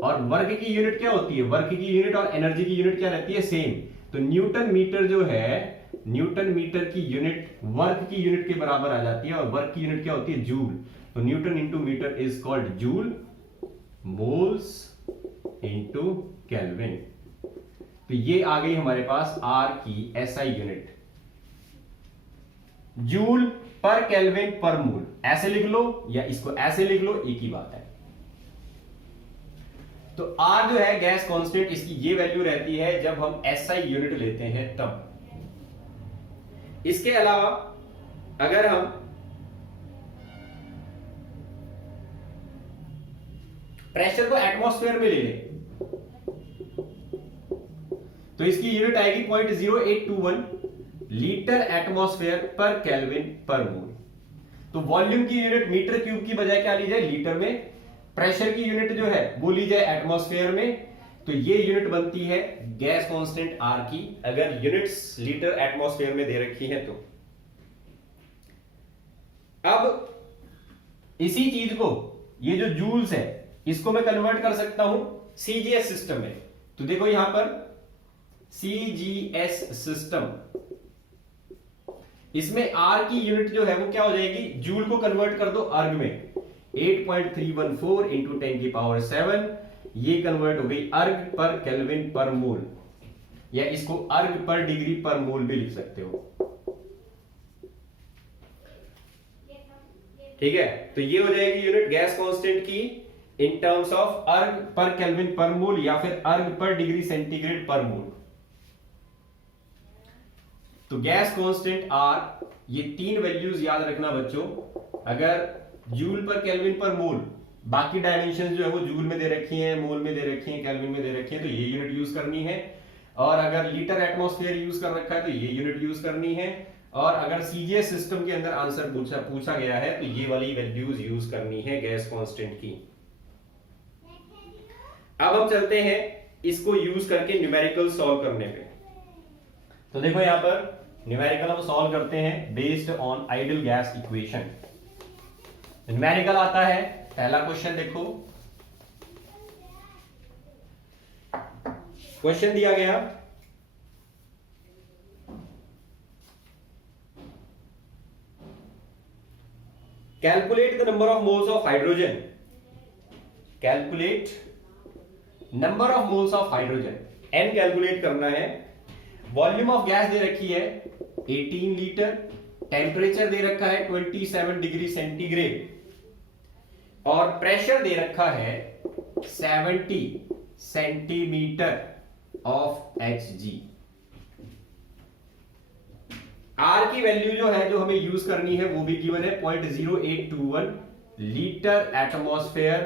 और वर्क की यूनिट क्या होती है? वर्क की यूनिट और एनर्जी की यूनिट क्या रहती है? सेम। तो न्यूटन मीटर जो है, न्यूटन मीटर की यूनिट वर्क की यूनिट के बराबर आ जाती है, और वर्क की यूनिट क्या होती है? जूल। तो newton into metre is called joule, moles into kelvin. तो ये आ गई हमारे पास आर की SI unit, joule per kelvin per mole. ऐसे लिख लो या इसको ऐसे लिख लो, एक ही बात है। तो आर जो है गैस कांस्टेंट, इसकी ये वैल्यू रहती है जब हम एसआई यूनिट लेते हैं तब। इसके अलावा अगर हम प्रेशर को एटमॉस्फेयर में ले लें तो इसकी यूनिट आएगी 0.0821 लीटर एटमॉस्फेयर पर केल्विन पर मोल। तो वॉल्यूम की यूनिट मीटर क्यूब की बजाय क्या ली जाए? लीटर में। प्रेशर की यूनिट जो है वो ली जाए एटमॉस्फेयर में। तो ये यूनिट बनती है गैस कांस्टेंट आर की, अगर यूनिट्स लीटर एटमॉस्फेयर में दे रखी है तो। अब इसी चीज को, ये जो जूल्स है, इसको मैं कन्वर्ट कर सकता हूं सीजीएस सिस्टम में। तो देखो यहां पर सीजीएस सिस्टम, इसमें आर की यूनिट जो है वो क्या हो जाएगी? जूल को कन्वर्ट कर दो अर्ग में, 8.314 इंटू 10 की पावर 7, ये कन्वर्ट हो गई अर्ग पर केल्विन पर मोल, या इसको अर्ग पर डिग्री पर मोल भी लिख सकते हो, ठीक है। तो ये हो जाएगी यूनिट गैस कांस्टेंट की इन टर्म्स ऑफ अर्ग पर केल्विन पर मोल, या फिर अर्ग पर डिग्री सेंटीग्रेड पर मोल। तो गैस कांस्टेंट आर, ये तीन वैल्यूज याद रखना बच्चों। अगर जूल पर केल्विन पर मोल, बाकी डायमेंशन जो है वो जूल में दे रखी हैं, मोल में दे रखी हैं, केल्विन में दे रखी हैं, तो ये यूनिट यूज करनी है। और अगर लीटर एटमॉस्फेयर यूज कर रखा है तो ये यूनिट यूज करनी है। और अगर सीजीएस सिस्टम के अंदर आंसर पूछा गया है तो ये वाली वैल्यूज यूज करनी है गैस कांस्टेंट की। अब हम चलते हैं इसको यूज करके न्यूमेरिकल सॉल्व करने पे। तो देखो यहां पर न्यूमेरिकल हम सॉल्व करते हैं based on ideal gas equation. Numerical आता है, पहला क्वेश्चन देखो। क्वेश्चन दिया गया, calculate the number of moles of hydrogen, calculate number of moles of hydrogen, n calculate करना है। वॉल्यूम ऑफ गैस दे रखी है 18 लीटर, टेम्परेचर दे रखा है 27 डिग्री सेंटीग्रेड, और प्रेशर दे रखा है 70 सेंटीमीटर ऑफ Hg। R की वैल्यू जो है जो हमें यूज करनी है वो भी गिवन है 0.0821 लीटर एटमॉस्फेयर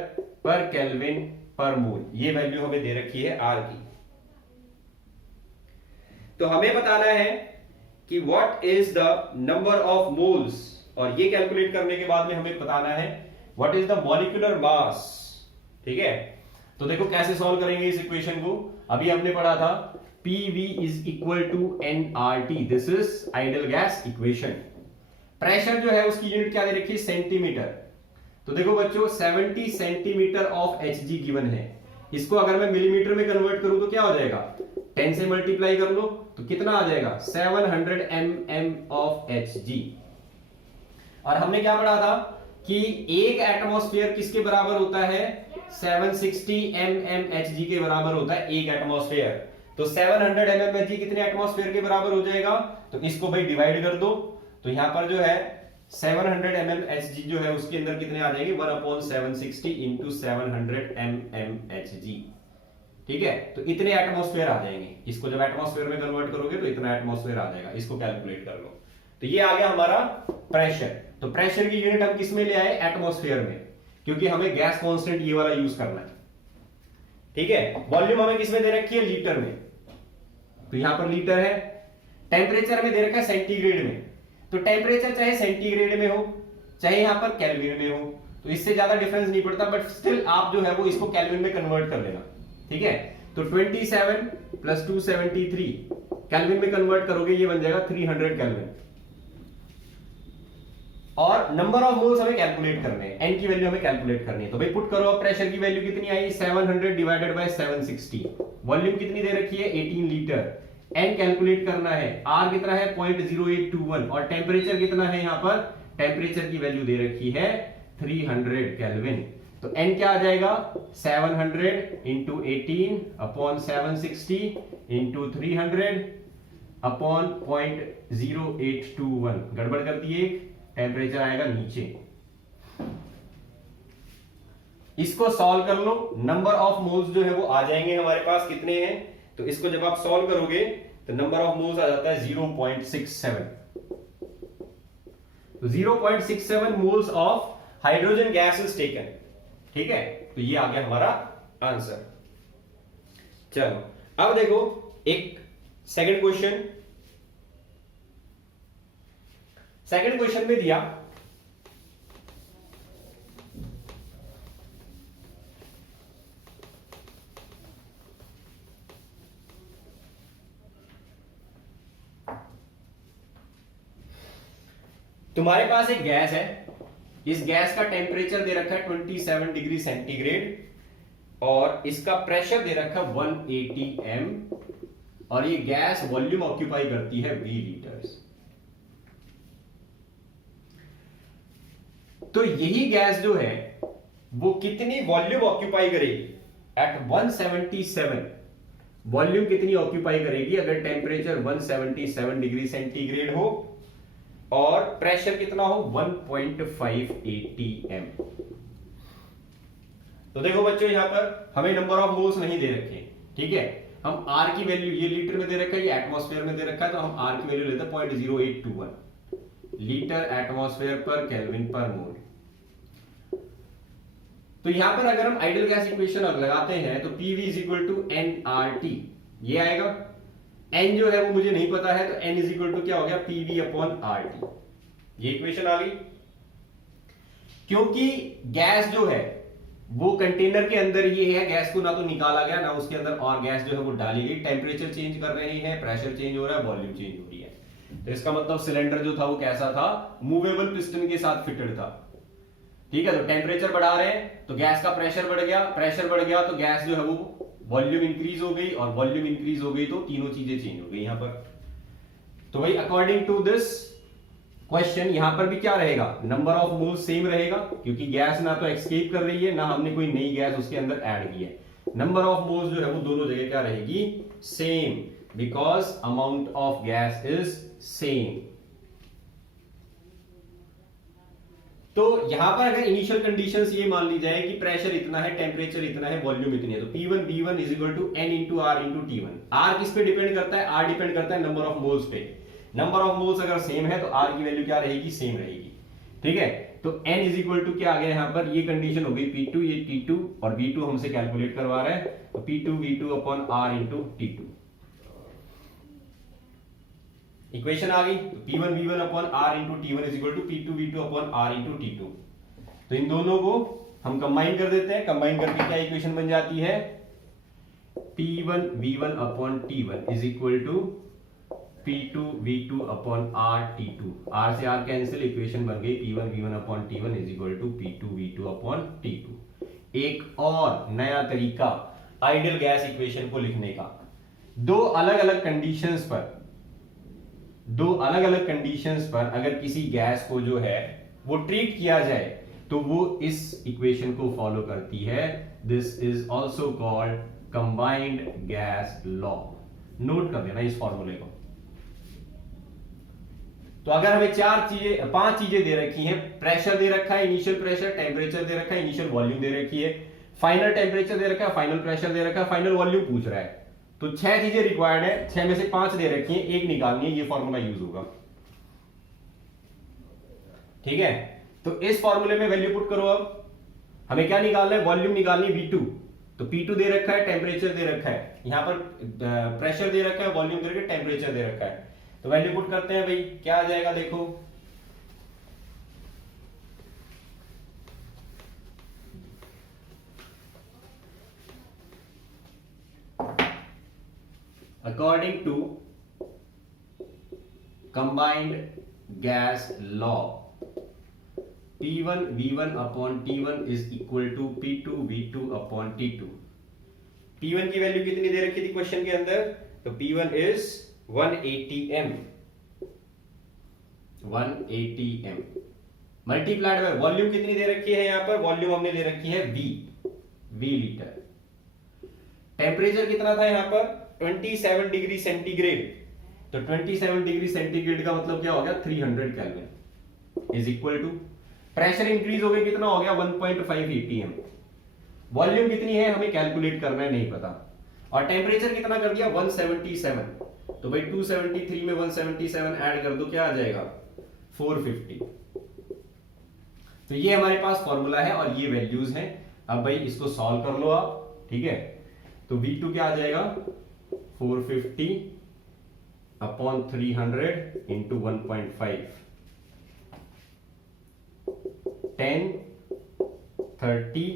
पर केल्विन पर मोल, ये वैल्यू हमें दे रखी है आर की। तो हमें बताना है कि what is the number of moles, और ये कैलकुलेट करने के बाद में हमें बताना है व्हाट इज द मॉलिक्यूलर मास। ठीक है, तो देखो कैसे सॉल्व करेंगे इस इक्वेशन को। अभी हमने पढ़ा था PV is equal to nRT, this is ideal gas equation. Pressure जो है उसकी यूनिट क्या दे रखी है, सेंटीमीटर। तो देखो बच्चों 70 सेंटीमीटर ऑफ Hg गिवन है, इसको अगर मैं मिलीमीटर में कन्वर्ट करूं तो क्या हो जाएगा, 10 से मल्टीप्लाई कर लो तो कितना आ जाएगा, 700 mm ऑफ Hg। और हमने क्या पढ़ा था कि एक एटमॉस्फेयर किसके बराबर होता है, 760 mm Hg के बराबर होता है एक एटमॉस्फेयर। तो 700 mm Hg कितने एटमॉस्फेयर के बराबर हो जाएगा, तो इसको भाई डिवाइड कर दो, तो यहां पर जो है 700 mm Hg जो है उसके अंदर कितने आ जाएंगे, 1/760 इंटू 700 mm Hg। ठीक है, तो इतने एटमॉस्फेयर आ जाएंगे, इसको जब एटमॉस्फेयर में कन्वर्ट करोगे तो इतना एटमॉस्फेयर आ जाएगा, इसको कैलकुलेट कर लो। तो ये आ गया हमारा प्रेशर। तो प्रेशर की यूनिट हम किस में ले आए, एटमॉस्फेयर में, क्योंकि हमें गैस कांस्टेंट ये वाला यूज करना है। ठीक है, वॉल्यूम हमें किस में दे रखी है, लीटर में, तो यहां पर लीटर है। टेम्परेचर हमें दे रखा है सेंटीग्रेड में, तो टेम्परेचर चाहे सेंटीग्रेड में हो चाहे यहां पर केल्विन में हो, तो इससे ज्यादा डिफरेंस नहीं पड़ता, बट स्टिल आप जो है वो इसको केल्विन में कन्वर्ट कर लेना। ठीक है, तो 27 प्लस 273 केल्विन में कन्वर्ट करोगे ये बन जाएगा 300 केल्विन। और नंबर ऑफ मोल्स हमें कैलकुलेट करने हैं, एन की वैल्यू हमें कैलकुलेट करनी है। तो भाई पुट करो, अब प्रेशर की वैल्यू कितनी आई, 700 डिवाइडेड बाय 760। वॉल्यूम कितनी दे रखी है, 18 लीटर। एन कैलकुलेट करना है, आर कितना है 0.0821, और टेम्परेचर कितना है, यहां पर टेम्परेचर की वैल्यू दे रखी है 300 केल्विन। तो एन क्या आ जाएगा, 700 इंटू 18 अपॉन 760 इंटू 300 अपॉन 0.0821। गड़बड़ कर दिए, टेम्परेचर आएगा नीचे। इसको सॉल्व कर लो, नंबर ऑफ मोल्स जो है वो आ जाएंगे हमारे पास, कितने हैं, तो इसको जब आप सॉल्व करोगे तो नंबर ऑफ मोल्स आ जाता है 0.67। तो 0.67 moles of hydrogen gas is taken. ठीक है, तो ये आ गया हमारा आंसर। चलो अब देखो एक सेकंड क्वेश्चन। सेकंड क्वेश्चन में दिया तुम्हारे पास एक गैस है, इस गैस का टेम्परेचर दे रखा है 27 डिग्री सेंटीग्रेड और इसका प्रेशर दे रखा है 180 m, और ये गैस वॉल्यूम ऑक्यूपाई करती है V लीटर्स। तो यही गैस जो है वो कितनी वॉल्यूम ऑक्यूपाई करेगी एट 177, वॉल्यूम कितनी ऑक्यूपाई करेगी अगर टेम्परेचर 177 डिग्री सेंटीग्रेड हो और प्रेशर कितना हो 1.580 m। तो देखो बच्चों यहां पर हमें नंबर ऑफ मोल्स नहीं दे रखे, ठीक है, हम R की वैल्यू, ये लीटर में दे रखा है, ये एटमॉस्फेयर में दे रखा है, तो हम R की वैल्यू लेते हैं 0.0821 लीटर एटमॉस्फेयर पर केल्विन पर मोल। तो यहां पर अगर हम आइडियल गैस इक्वेशन लगाते हैं तो PV is equal to nRT, ये आएगा। n जो है वो मुझे नहीं पता है, तो n इज इक्वल टू क्या हो गया, PV अपॉन RT, ये इक्वेशन आ गई। क्योंकि गैस जो है वो कंटेनर के अंदर ही है, गैस को ना तो निकाला गया ना उसके अंदर और गैस जो है वो डाली गई, टेम्परेचर चेंज कर रहे हैं, प्रेशर चेंज हो रहा है, वॉल्यूम चेंज हो रही है। तो इसका मतलब सिलेंडर जो था वो कैसा था, मूवेबल पिस्टन के साथ फिटेड था। ठीक है, तो टेम्परेचर बढ़ा रहे हैं तो गैस का प्रेशर बढ़ गया, प्रेशर बढ़ गया तो गैस जो है वो वॉल्यूम इंक्रीज हो गई, और वॉल्यूम इंक्रीज हो गई तो तीनों चीजें चेंज हो गई यहां पर। तो भाई अकॉर्डिंग टू दिस क्वेश्चन यहां पर भी क्या रहेगा, नंबर ऑफ मोल्स सेम रहेगा, क्योंकि गैस ना तो एस्केप कर रही है ना हमने कोई नई गैस उसके अंदर ऐड की है। नंबर ऑफ मोल्स जो है वो दोनों जगह क्या रहेगी, same, because amount of gas is same. तो यहां पर अगर इनिशियल कंडीशंस ये मान ली जाए कि प्रेशर इतना है, टेम्परेचर इतना है, वॉल्यूम इतनी है, तो P1 B1 is equal to n into R into T1। R किस पे डिपेंड करता है, R डिपेंड करता है नंबर ऑफ मोल्स पे। नंबर ऑफ मोल्स अगर सेम है तो R की वैल्यू क्या रहेगी, सेम रहेगी। ठीक है, तो n इज इक्वल टू क्या आ गया यहाँ पर, ये कंडीशन हो गई P2, ये T2 और V2 हमसे कैलकुलेट करवा रहा है, तो P2 V2 upon R into T2 equation आ गई। तो P1 V1 upon R into T1 is equal to P2 V2 upon R into T2। तो इन दोनों को हम कंबाइन कर देते हैं, कंबाइन करके क्या इक्वेशन बन जाती है, P1 V1 upon T1 is equal to P2 V2 upon R T2। R से R कैंसिल, इक्वेशन बन गई P1 V1 upon T1 is equal to P2 V2 upon T2। एक और नया तरीका आइडियल गैस इक्वेशन को लिखने का। दो अलग अलग कंडीशंस पर अगर किसी गैस को जो है वो ट्रीट किया जाए तो वो इस इक्वेशन को फॉलो करती है। This is also called combined gas law. Note कर देना इस फॉर्मूले को। तो अगर हमें पांच चीजें दे रखी हैं, प्रेशर दे रखा है, इनिशियल प्रेशर, टेम्परेचर दे रखा है, इनिशियल वॉल्यूम दे रखी है, फाइनल टेम्परेचर दे रखा है, फाइनल प्रेशर दे रखा है, फाइनल वॉल्यूम पूछ रहा है, तो 6 चीजें रिक्वायर्ड है, 6 में से 5 दे रखी है, एक निकालनी है, ये फॉर्मूला यूज होगा। ठीक है, तो इस फॉर्मूले में वैल्यू पुट करो। अब हमें क्या निकालना है, वॉल्यूम निकालनी है V2, तो P2 दे रखा है, टेम्परेचर दे रखा है, यहां पर प्रेशर दे रखा है, वॉल्यूम दे रखा है, टेम्परेचर दे रखा है। तो वैल्यू पुट करते हैं भाई, क्या आ जाएगा देखो, according to combined gas law P1 V1 upon T1 is equal to P2 V2 upon T2। P1 की वैल्यू कितनी दे रखी थी क्वेश्चन के अंदर, तो P1 is 180 m multiplied by volume कितनी दे रखी है, यहां पर वॉल्यूम हमने दे रखी है V लीटर। टेम्परेचर कितना था यहां पर 27 डिग्री सेंटीग्रेड, तो 27 डिग्री सेंटीग्रेड का मतलब क्या हो गया 300 kelvin is equal to, pressure increase हो गया, कितना हो गया 1.5 atm। वॉल्यूम कितनी है हमें कैलकुलेट करना है, नहीं पता, और टेम्परेचर कितना कर दिया 177, तो भाई 273 में 177 ऐड कर दो, क्या आ जाएगा 450। तो ये हमारे पास फॉर्मूला है और ये वैल्यूज हैं। अब भाई इसको सॉल्व कर लो आप, ठीक है, तो V2 क्या आ जाएगा 450 अपॉन 300 इंटू 1.5, 10 30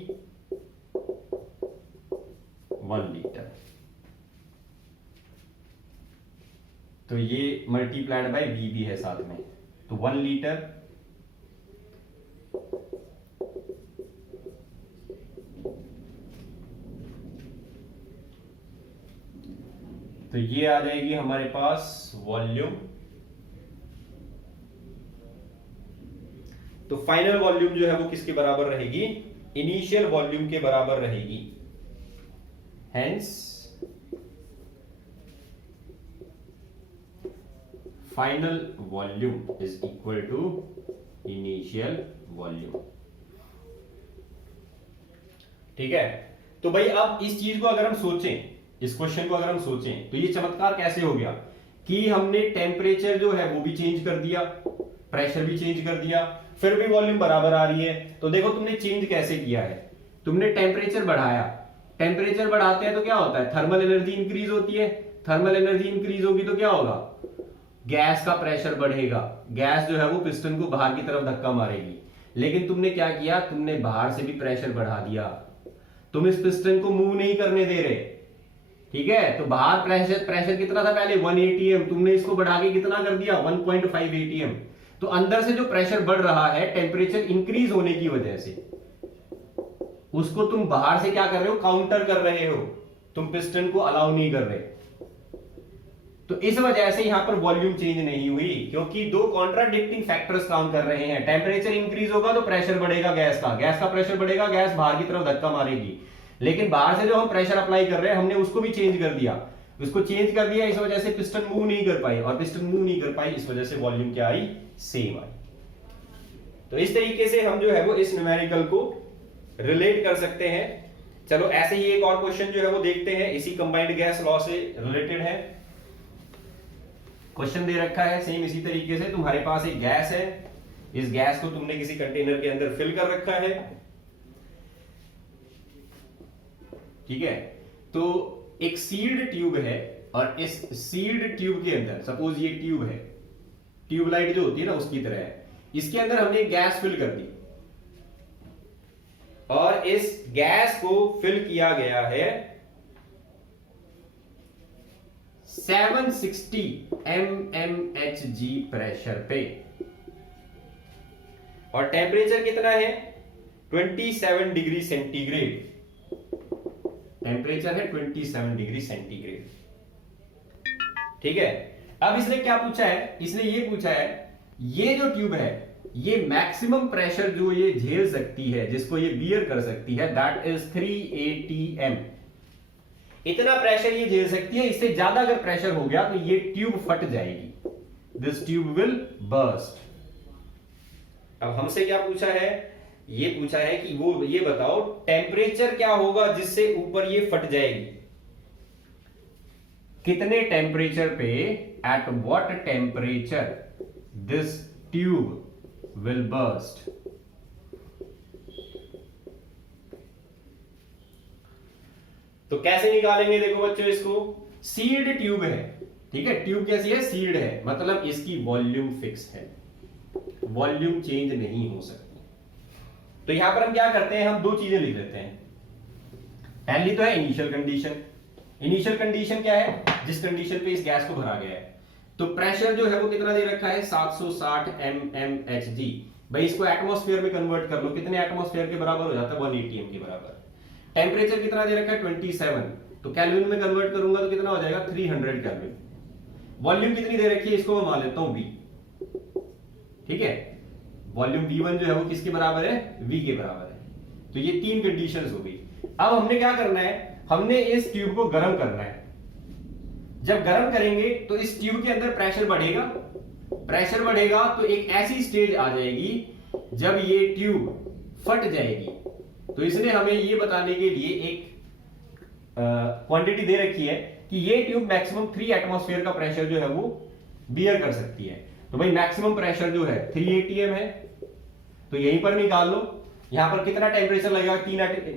1 लीटर। तो ये मल्टीप्लाइड बाय V भी है साथ में, तो 1 लीटर तो ये आ जाएगी हमारे पास वॉल्यूम। तो फाइनल वॉल्यूम जो है वो किसके बराबर रहेगी, इनिशियल वॉल्यूम के बराबर रहेगी। Hence final volume is equal to initial volume. ठीक है, तो भाई अब इस चीज को अगर हम सोचें, इस क्वेश्चन को अगर हम सोचें, तो ये चमत्कार कैसे हो गया कि हमने टेम्परेचर जो है वो भी चेंज कर दिया, प्रेशर भी चेंज कर दिया, फिर भी वॉल्यूम बराबर आ रही है। तो देखो तुमने चेंज कैसे किया है, तुमने टेम्परेचर बढ़ाया, टेम्परेचर बढ़ाते हैं तो क्या होता है, थर्मल एनर्जी इंक्रीज होती है, थर्मल एनर्जी इंक्रीज होगी तो क्या होगा, गैस का प्रेशर बढ़ेगा, गैस जो है वो पिस्टन को बाहर की तरफ धक्का मारेगी। लेकिन तुमने क्या किया, तुमने बाहर से भी प्रेशर बढ़ा दिया, तुम इस पिस्टन को मूव नहीं करने दे रहे। ठीक है, तो बाहर प्रेशर कितना था पहले 1 atm, तुमने इसको बढ़ा के कितना कर दिया 1.5 atm। तो अंदर से जो प्रेशर बढ़ रहा है टेम्परेचर इंक्रीज होने की वजह से, उसको तुम बाहर से क्या कर रहे हो, काउंटर कर रहे हो, तुम पिस्टन को अलाउ नहीं कर रहे। तो इस वजह से यहां पर वॉल्यूम चेंज नहीं हुई, क्योंकि दो कॉन्ट्राडिक्टिंग फैक्टर्स काम कर रहे हैं। टेम्परेचर इंक्रीज होगा तो प्रेशर बढ़ेगा गैस का प्रेशर बढ़ेगा, गैस बाहर की तरफ धक्का मारेगी। लेकिन बाहर से जो हम प्रेशर अप्लाई कर रहे हैं हमने उसको भी चेंज कर दिया, इस वजह से पिस्टन मूव नहीं कर पाई, और पिस्टन मूव नहीं कर पाई इस वजह से वॉल्यूम क्या आई, सेम आई। तो इस तरीके से हम जो है वो इस न्यूमेरिकल को रिलेट कर सकते हैं। चलो ऐसे ही एक और क्वेश्चन जो है वो देखते हैं, इसी कंबाइंड गैस लॉ से रिलेटेड है। क्वेश्चन दे रखा है सेम इसी तरीके से, तुम्हारे पास एक गैस है, इस गैस को तुमने किसी कंटेनर के अंदर फिल कर रखा है, ठीक है। तो एक सील्ड ट्यूब है और इस सील्ड ट्यूब के अंदर सपोज ये ट्यूब है, ट्यूबलाइट जो होती है ना उसकी तरह है, इसके अंदर हमने गैस फिल कर दी और इस गैस को फिल किया गया है 760 mmHg प्रेशर पे और टेम्परेचर कितना है 27 डिग्री सेंटीग्रेड। टेम्परेचर है 27 डिग्री सेंटीग्रेड, ठीक है। अब इसने क्या पूछा है, इसने ये पूछा है ये जो ट्यूब है ये मैक्सिमम प्रेशर जो ये झेल सकती है, जिसको ये बियर कर सकती है, दैट इज 380 m। इतना प्रेशर ये झेल सकती है, इससे ज्यादा अगर प्रेशर हो गया तो ये ट्यूब फट जाएगी, दिस ट्यूब विल बर्स्ट। अब हमसे क्या पूछा है, ये पूछा है कि वो ये बताओ टेम्परेचर क्या होगा जिससे ऊपर ये फट जाएगी, कितने टेम्परेचर पे, at what temperature this tube will burst. तो कैसे निकालेंगे, देखो बच्चों, इसको सील्ड ट्यूब है, ठीक है। ट्यूब कैसी है, सील्ड है, मतलब इसकी वॉल्यूम फिक्स है, वॉल्यूम चेंज नहीं हो सकती। तो यहां पर हम क्या करते हैं, हम दो चीजें लिख देते हैं। पहली तो है इनिशियल कंडीशन। इनिशियल कंडीशन क्या है, जिस कंडीशन पे इस गैस को भरा गया है, तो प्रेशर जो है वो कितना दे रखा है 760 mmHg। भाई इसको एटमॉस्फेयर में कन्वर्ट कर लो, कितने एटमॉस्फेयर के बराबर हो जाता है 180 m के बराबर। टेम्परेचर कितना दे रखा है 27, तो केल्विन में कन्वर्ट करूंगा तो कितना हो जाएगा 300 केल्विन। वॉल्यूम कितनी दे रखी है, इसको मैं मान लेता हूं V, ठीक है। वॉल्यूम V1 जो है वो किसके बराबर है, V के बराबर है। तो ये तीन कंडीशंस हो गई। अब हमने क्या करना है, हमने इस ट्यूब को गर्म करना है। जब गर्म करेंगे तो इस ट्यूब के अंदर प्रेशर बढ़ेगा, प्रेशर बढ़ेगा तो एक ऐसी स्टेज आ जाएगी जब ये ट्यूब फट जाएगी। तो इसने हमें ये बताने के लिए एक क्वांटिटी दे रखी है कि ये ट्यूब मैक्सिमम 3 एटमॉस्फेयर का प्रेशर जो है वो बियर कर सकती है। तो भाई मैक्सिमम प्रेशर जो है 380 m है, तो यहीं पर निकाल लो। यहां पर कितना टेम्परेचर लगेगा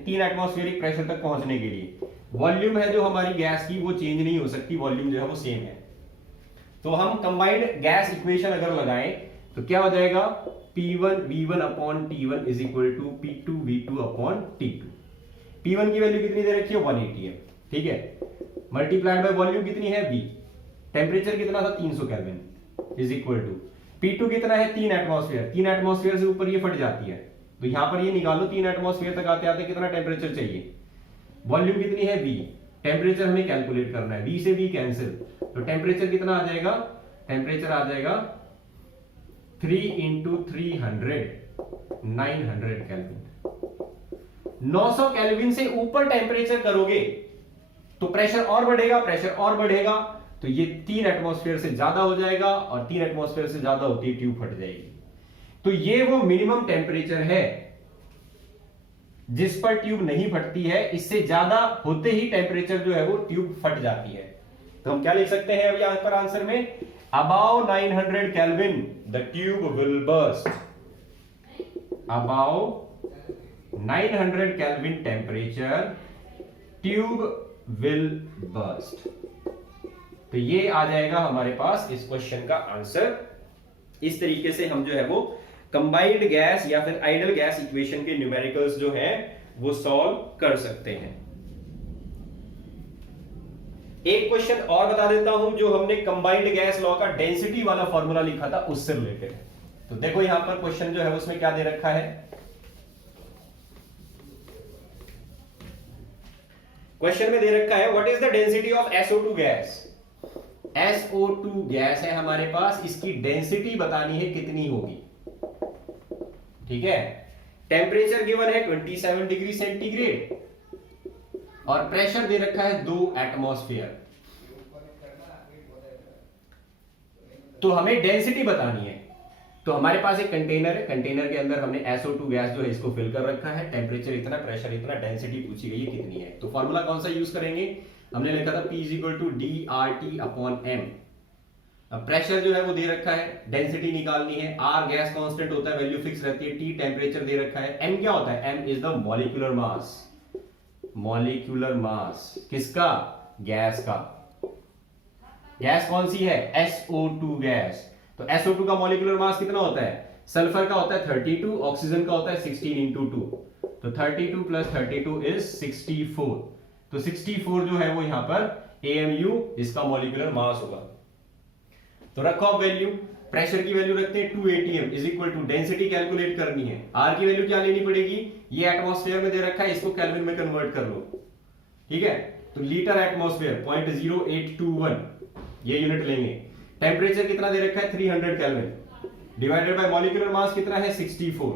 3 एटमॉस्फेरिक प्रेशर तक पहुंचने के लिए। वॉल्यूम है जो हमारी गैस की वो चेंज नहीं हो सकती, वॉल्यूम जो है वो सेम है। तो हम कंबाइंड गैस इक्वेशन अगर लगाएं तो क्या हो जाएगा, P1 V1 upon T1 is equal to P2 V2 upon T2। P1 की वैल्यू कितनी दे रखी है 180 है, ठीक है, मल्टीप्लाइड बाय वॉल्यूम कितनी है V, टेम्परेचर कितना था 300 kelvin is equal to P2 कितना है 3 एटमॉस्फेयर, 3 एटमॉस्फेयर से ऊपर ये फट जाती है। तो यहां पर ये निकालो 3 एटमॉस्फेयर तक आते आते कितना टेम्परेचर चाहिए, वॉल्यूम कितनी है V, टेम्परेचर हमें कैलकुलेट करना है, V से V कैंसिल, तो टेम्परेचर कितना आ जाएगा, टेम्परेचर आ जाएगा 3 इंटू 300 900 केल्विन। 900 केल्विन से ऊपर टेम्परेचर करोगे तो प्रेशर और बढ़ेगा, प्रेशर और बढ़ेगा, तो ये 3 एटमॉस्फेयर से ज्यादा हो जाएगा और 3 एटमॉस्फेयर से ज्यादा होती है ट्यूब फट जाएगी। तो ये वो मिनिमम टेम्परेचर है जिस पर ट्यूब नहीं फटती है, इससे ज्यादा होते ही टेम्परेचर जो है वो ट्यूब फट जाती है। तो हम क्या लिख सकते हैं अब यहां पर आंसर में, above 900 kelvin the tube will burst. Above 900 kelvin temperature tube will burst. तो ये आ जाएगा हमारे पास इस क्वेश्चन का आंसर। इस तरीके से हम जो है वो कंबाइंड गैस या फिर आइडल गैस इक्वेशन के न्यूमेरिकल्स जो हैं वो सॉल्व कर सकते हैं। एक क्वेश्चन और बता देता हूं जो हमने कंबाइंड गैस लॉ का डेंसिटी वाला फॉर्मूला लिखा था उससे रिलेटेड। तो देखो यहां पर क्वेश्चन जो है उसमें क्या दे रखा है, क्वेश्चन में दे रखा है what is the density of SO2 gas. SO2 gas है हमारे पास, इसकी डेंसिटी बतानी है कितनी होगी, ठीक है। टेम्परेचर गिवन है 27 डिग्री सेंटीग्रेड और प्रेशर दे रखा है 2 एटमॉस्फेयर। तो हमें डेंसिटी बतानी है। तो हमारे पास एक कंटेनर है, कंटेनर के अंदर हमने SO2 गैस जो है इसको फिल कर रखा है, टेम्परेचर इतना, प्रेशर इतना, डेंसिटी पूछी गई है कितनी है। तो फॉर्मूला कौन सा यूज करेंगे, हमने लिखा था P = DRT/m। अब प्रेशर जो है वो दे रखा है, डेंसिटी निकालनी है, आर गैस कांस्टेंट होता है, वैल्यू फिक्स रहती है, टी टेम्परेचर दे रखा है, एम क्या होता है, M is the molecular mass, molecular mass किसका, गैस का। गैस कौन सी है, SO2 गैस। तो SO2 का मॉलिक्यूलर मास कितना होता है, सल्फर का होता है 32, ऑक्सीजन का होता है 16 इंटू 2, तो 32 प्लस 32 इज 64। तो 64 जो है वो यहां पर AMU इसका मॉलिक्यूलर मास होगा। तो रखो अब वैल्यू, प्रेशर की वैल्यू रखते हैं 2 atm is equal to, density calculate करनी है, आर की वैल्यू क्या लेनी पड़ेगी, ये एटमॉस्फेयर में दे रखा है, इसको केल्विन में कन्वर्ट कर लो, ठीक है। तो लीटर एटमॉस्फेयर 0.0821 ये यूनिट लेंगे। टेम्परेचर कितना दे रखा है 300 kelvin, divided by molecular mass कितना है 64।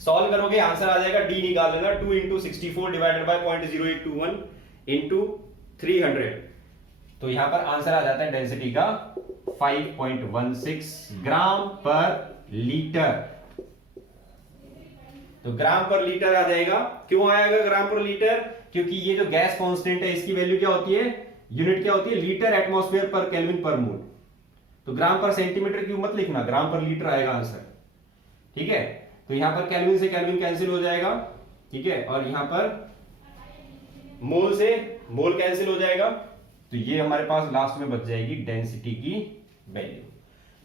सॉल्व करोगे आंसर आ जाएगा, डी निकाल लेना, 2 इंटू 64 डिवाइडेड बाय 0.0821 इंटू 300। तो यहां पर आंसर आ जाता है डेंसिटी का 5.16 ग्राम पर लीटर। तो ग्राम पर लीटर आ जाएगा, क्यों आएगा ग्राम पर लीटर, क्योंकि ये जो गैस कांस्टेंट है इसकी वैल्यू क्या होती है, यूनिट क्या होती है, लीटर एटमॉस्फेयर पर केल्विन पर मोल। तो ग्राम पर सेंटीमीटर क्यूब मत लिखना, ग्राम पर लीटर आएगा आंसर, ठीक है। तो यहां पर केल्विन से केल्विन कैंसिल हो जाएगा, ठीक है, और यहां पर मोल से मोल कैंसिल हो जाएगा, तो ये हमारे पास लास्ट में बच जाएगी डेंसिटी की वैल्यू।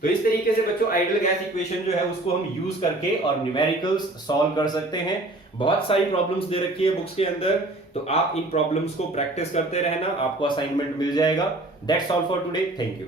तो इस तरीके से बच्चों आइडियल गैस इक्वेशन जो है उसको हम यूज करके और न्यूमेरिकल्स सॉल्व कर सकते हैं। बहुत सारी प्रॉब्लम्स दे रखी है बुक्स के अंदर, तो आप इन प्रॉब्लम्स को प्रैक्टिस करते रहना, आपको असाइनमेंट मिल जाएगा। That's all for today, thank you.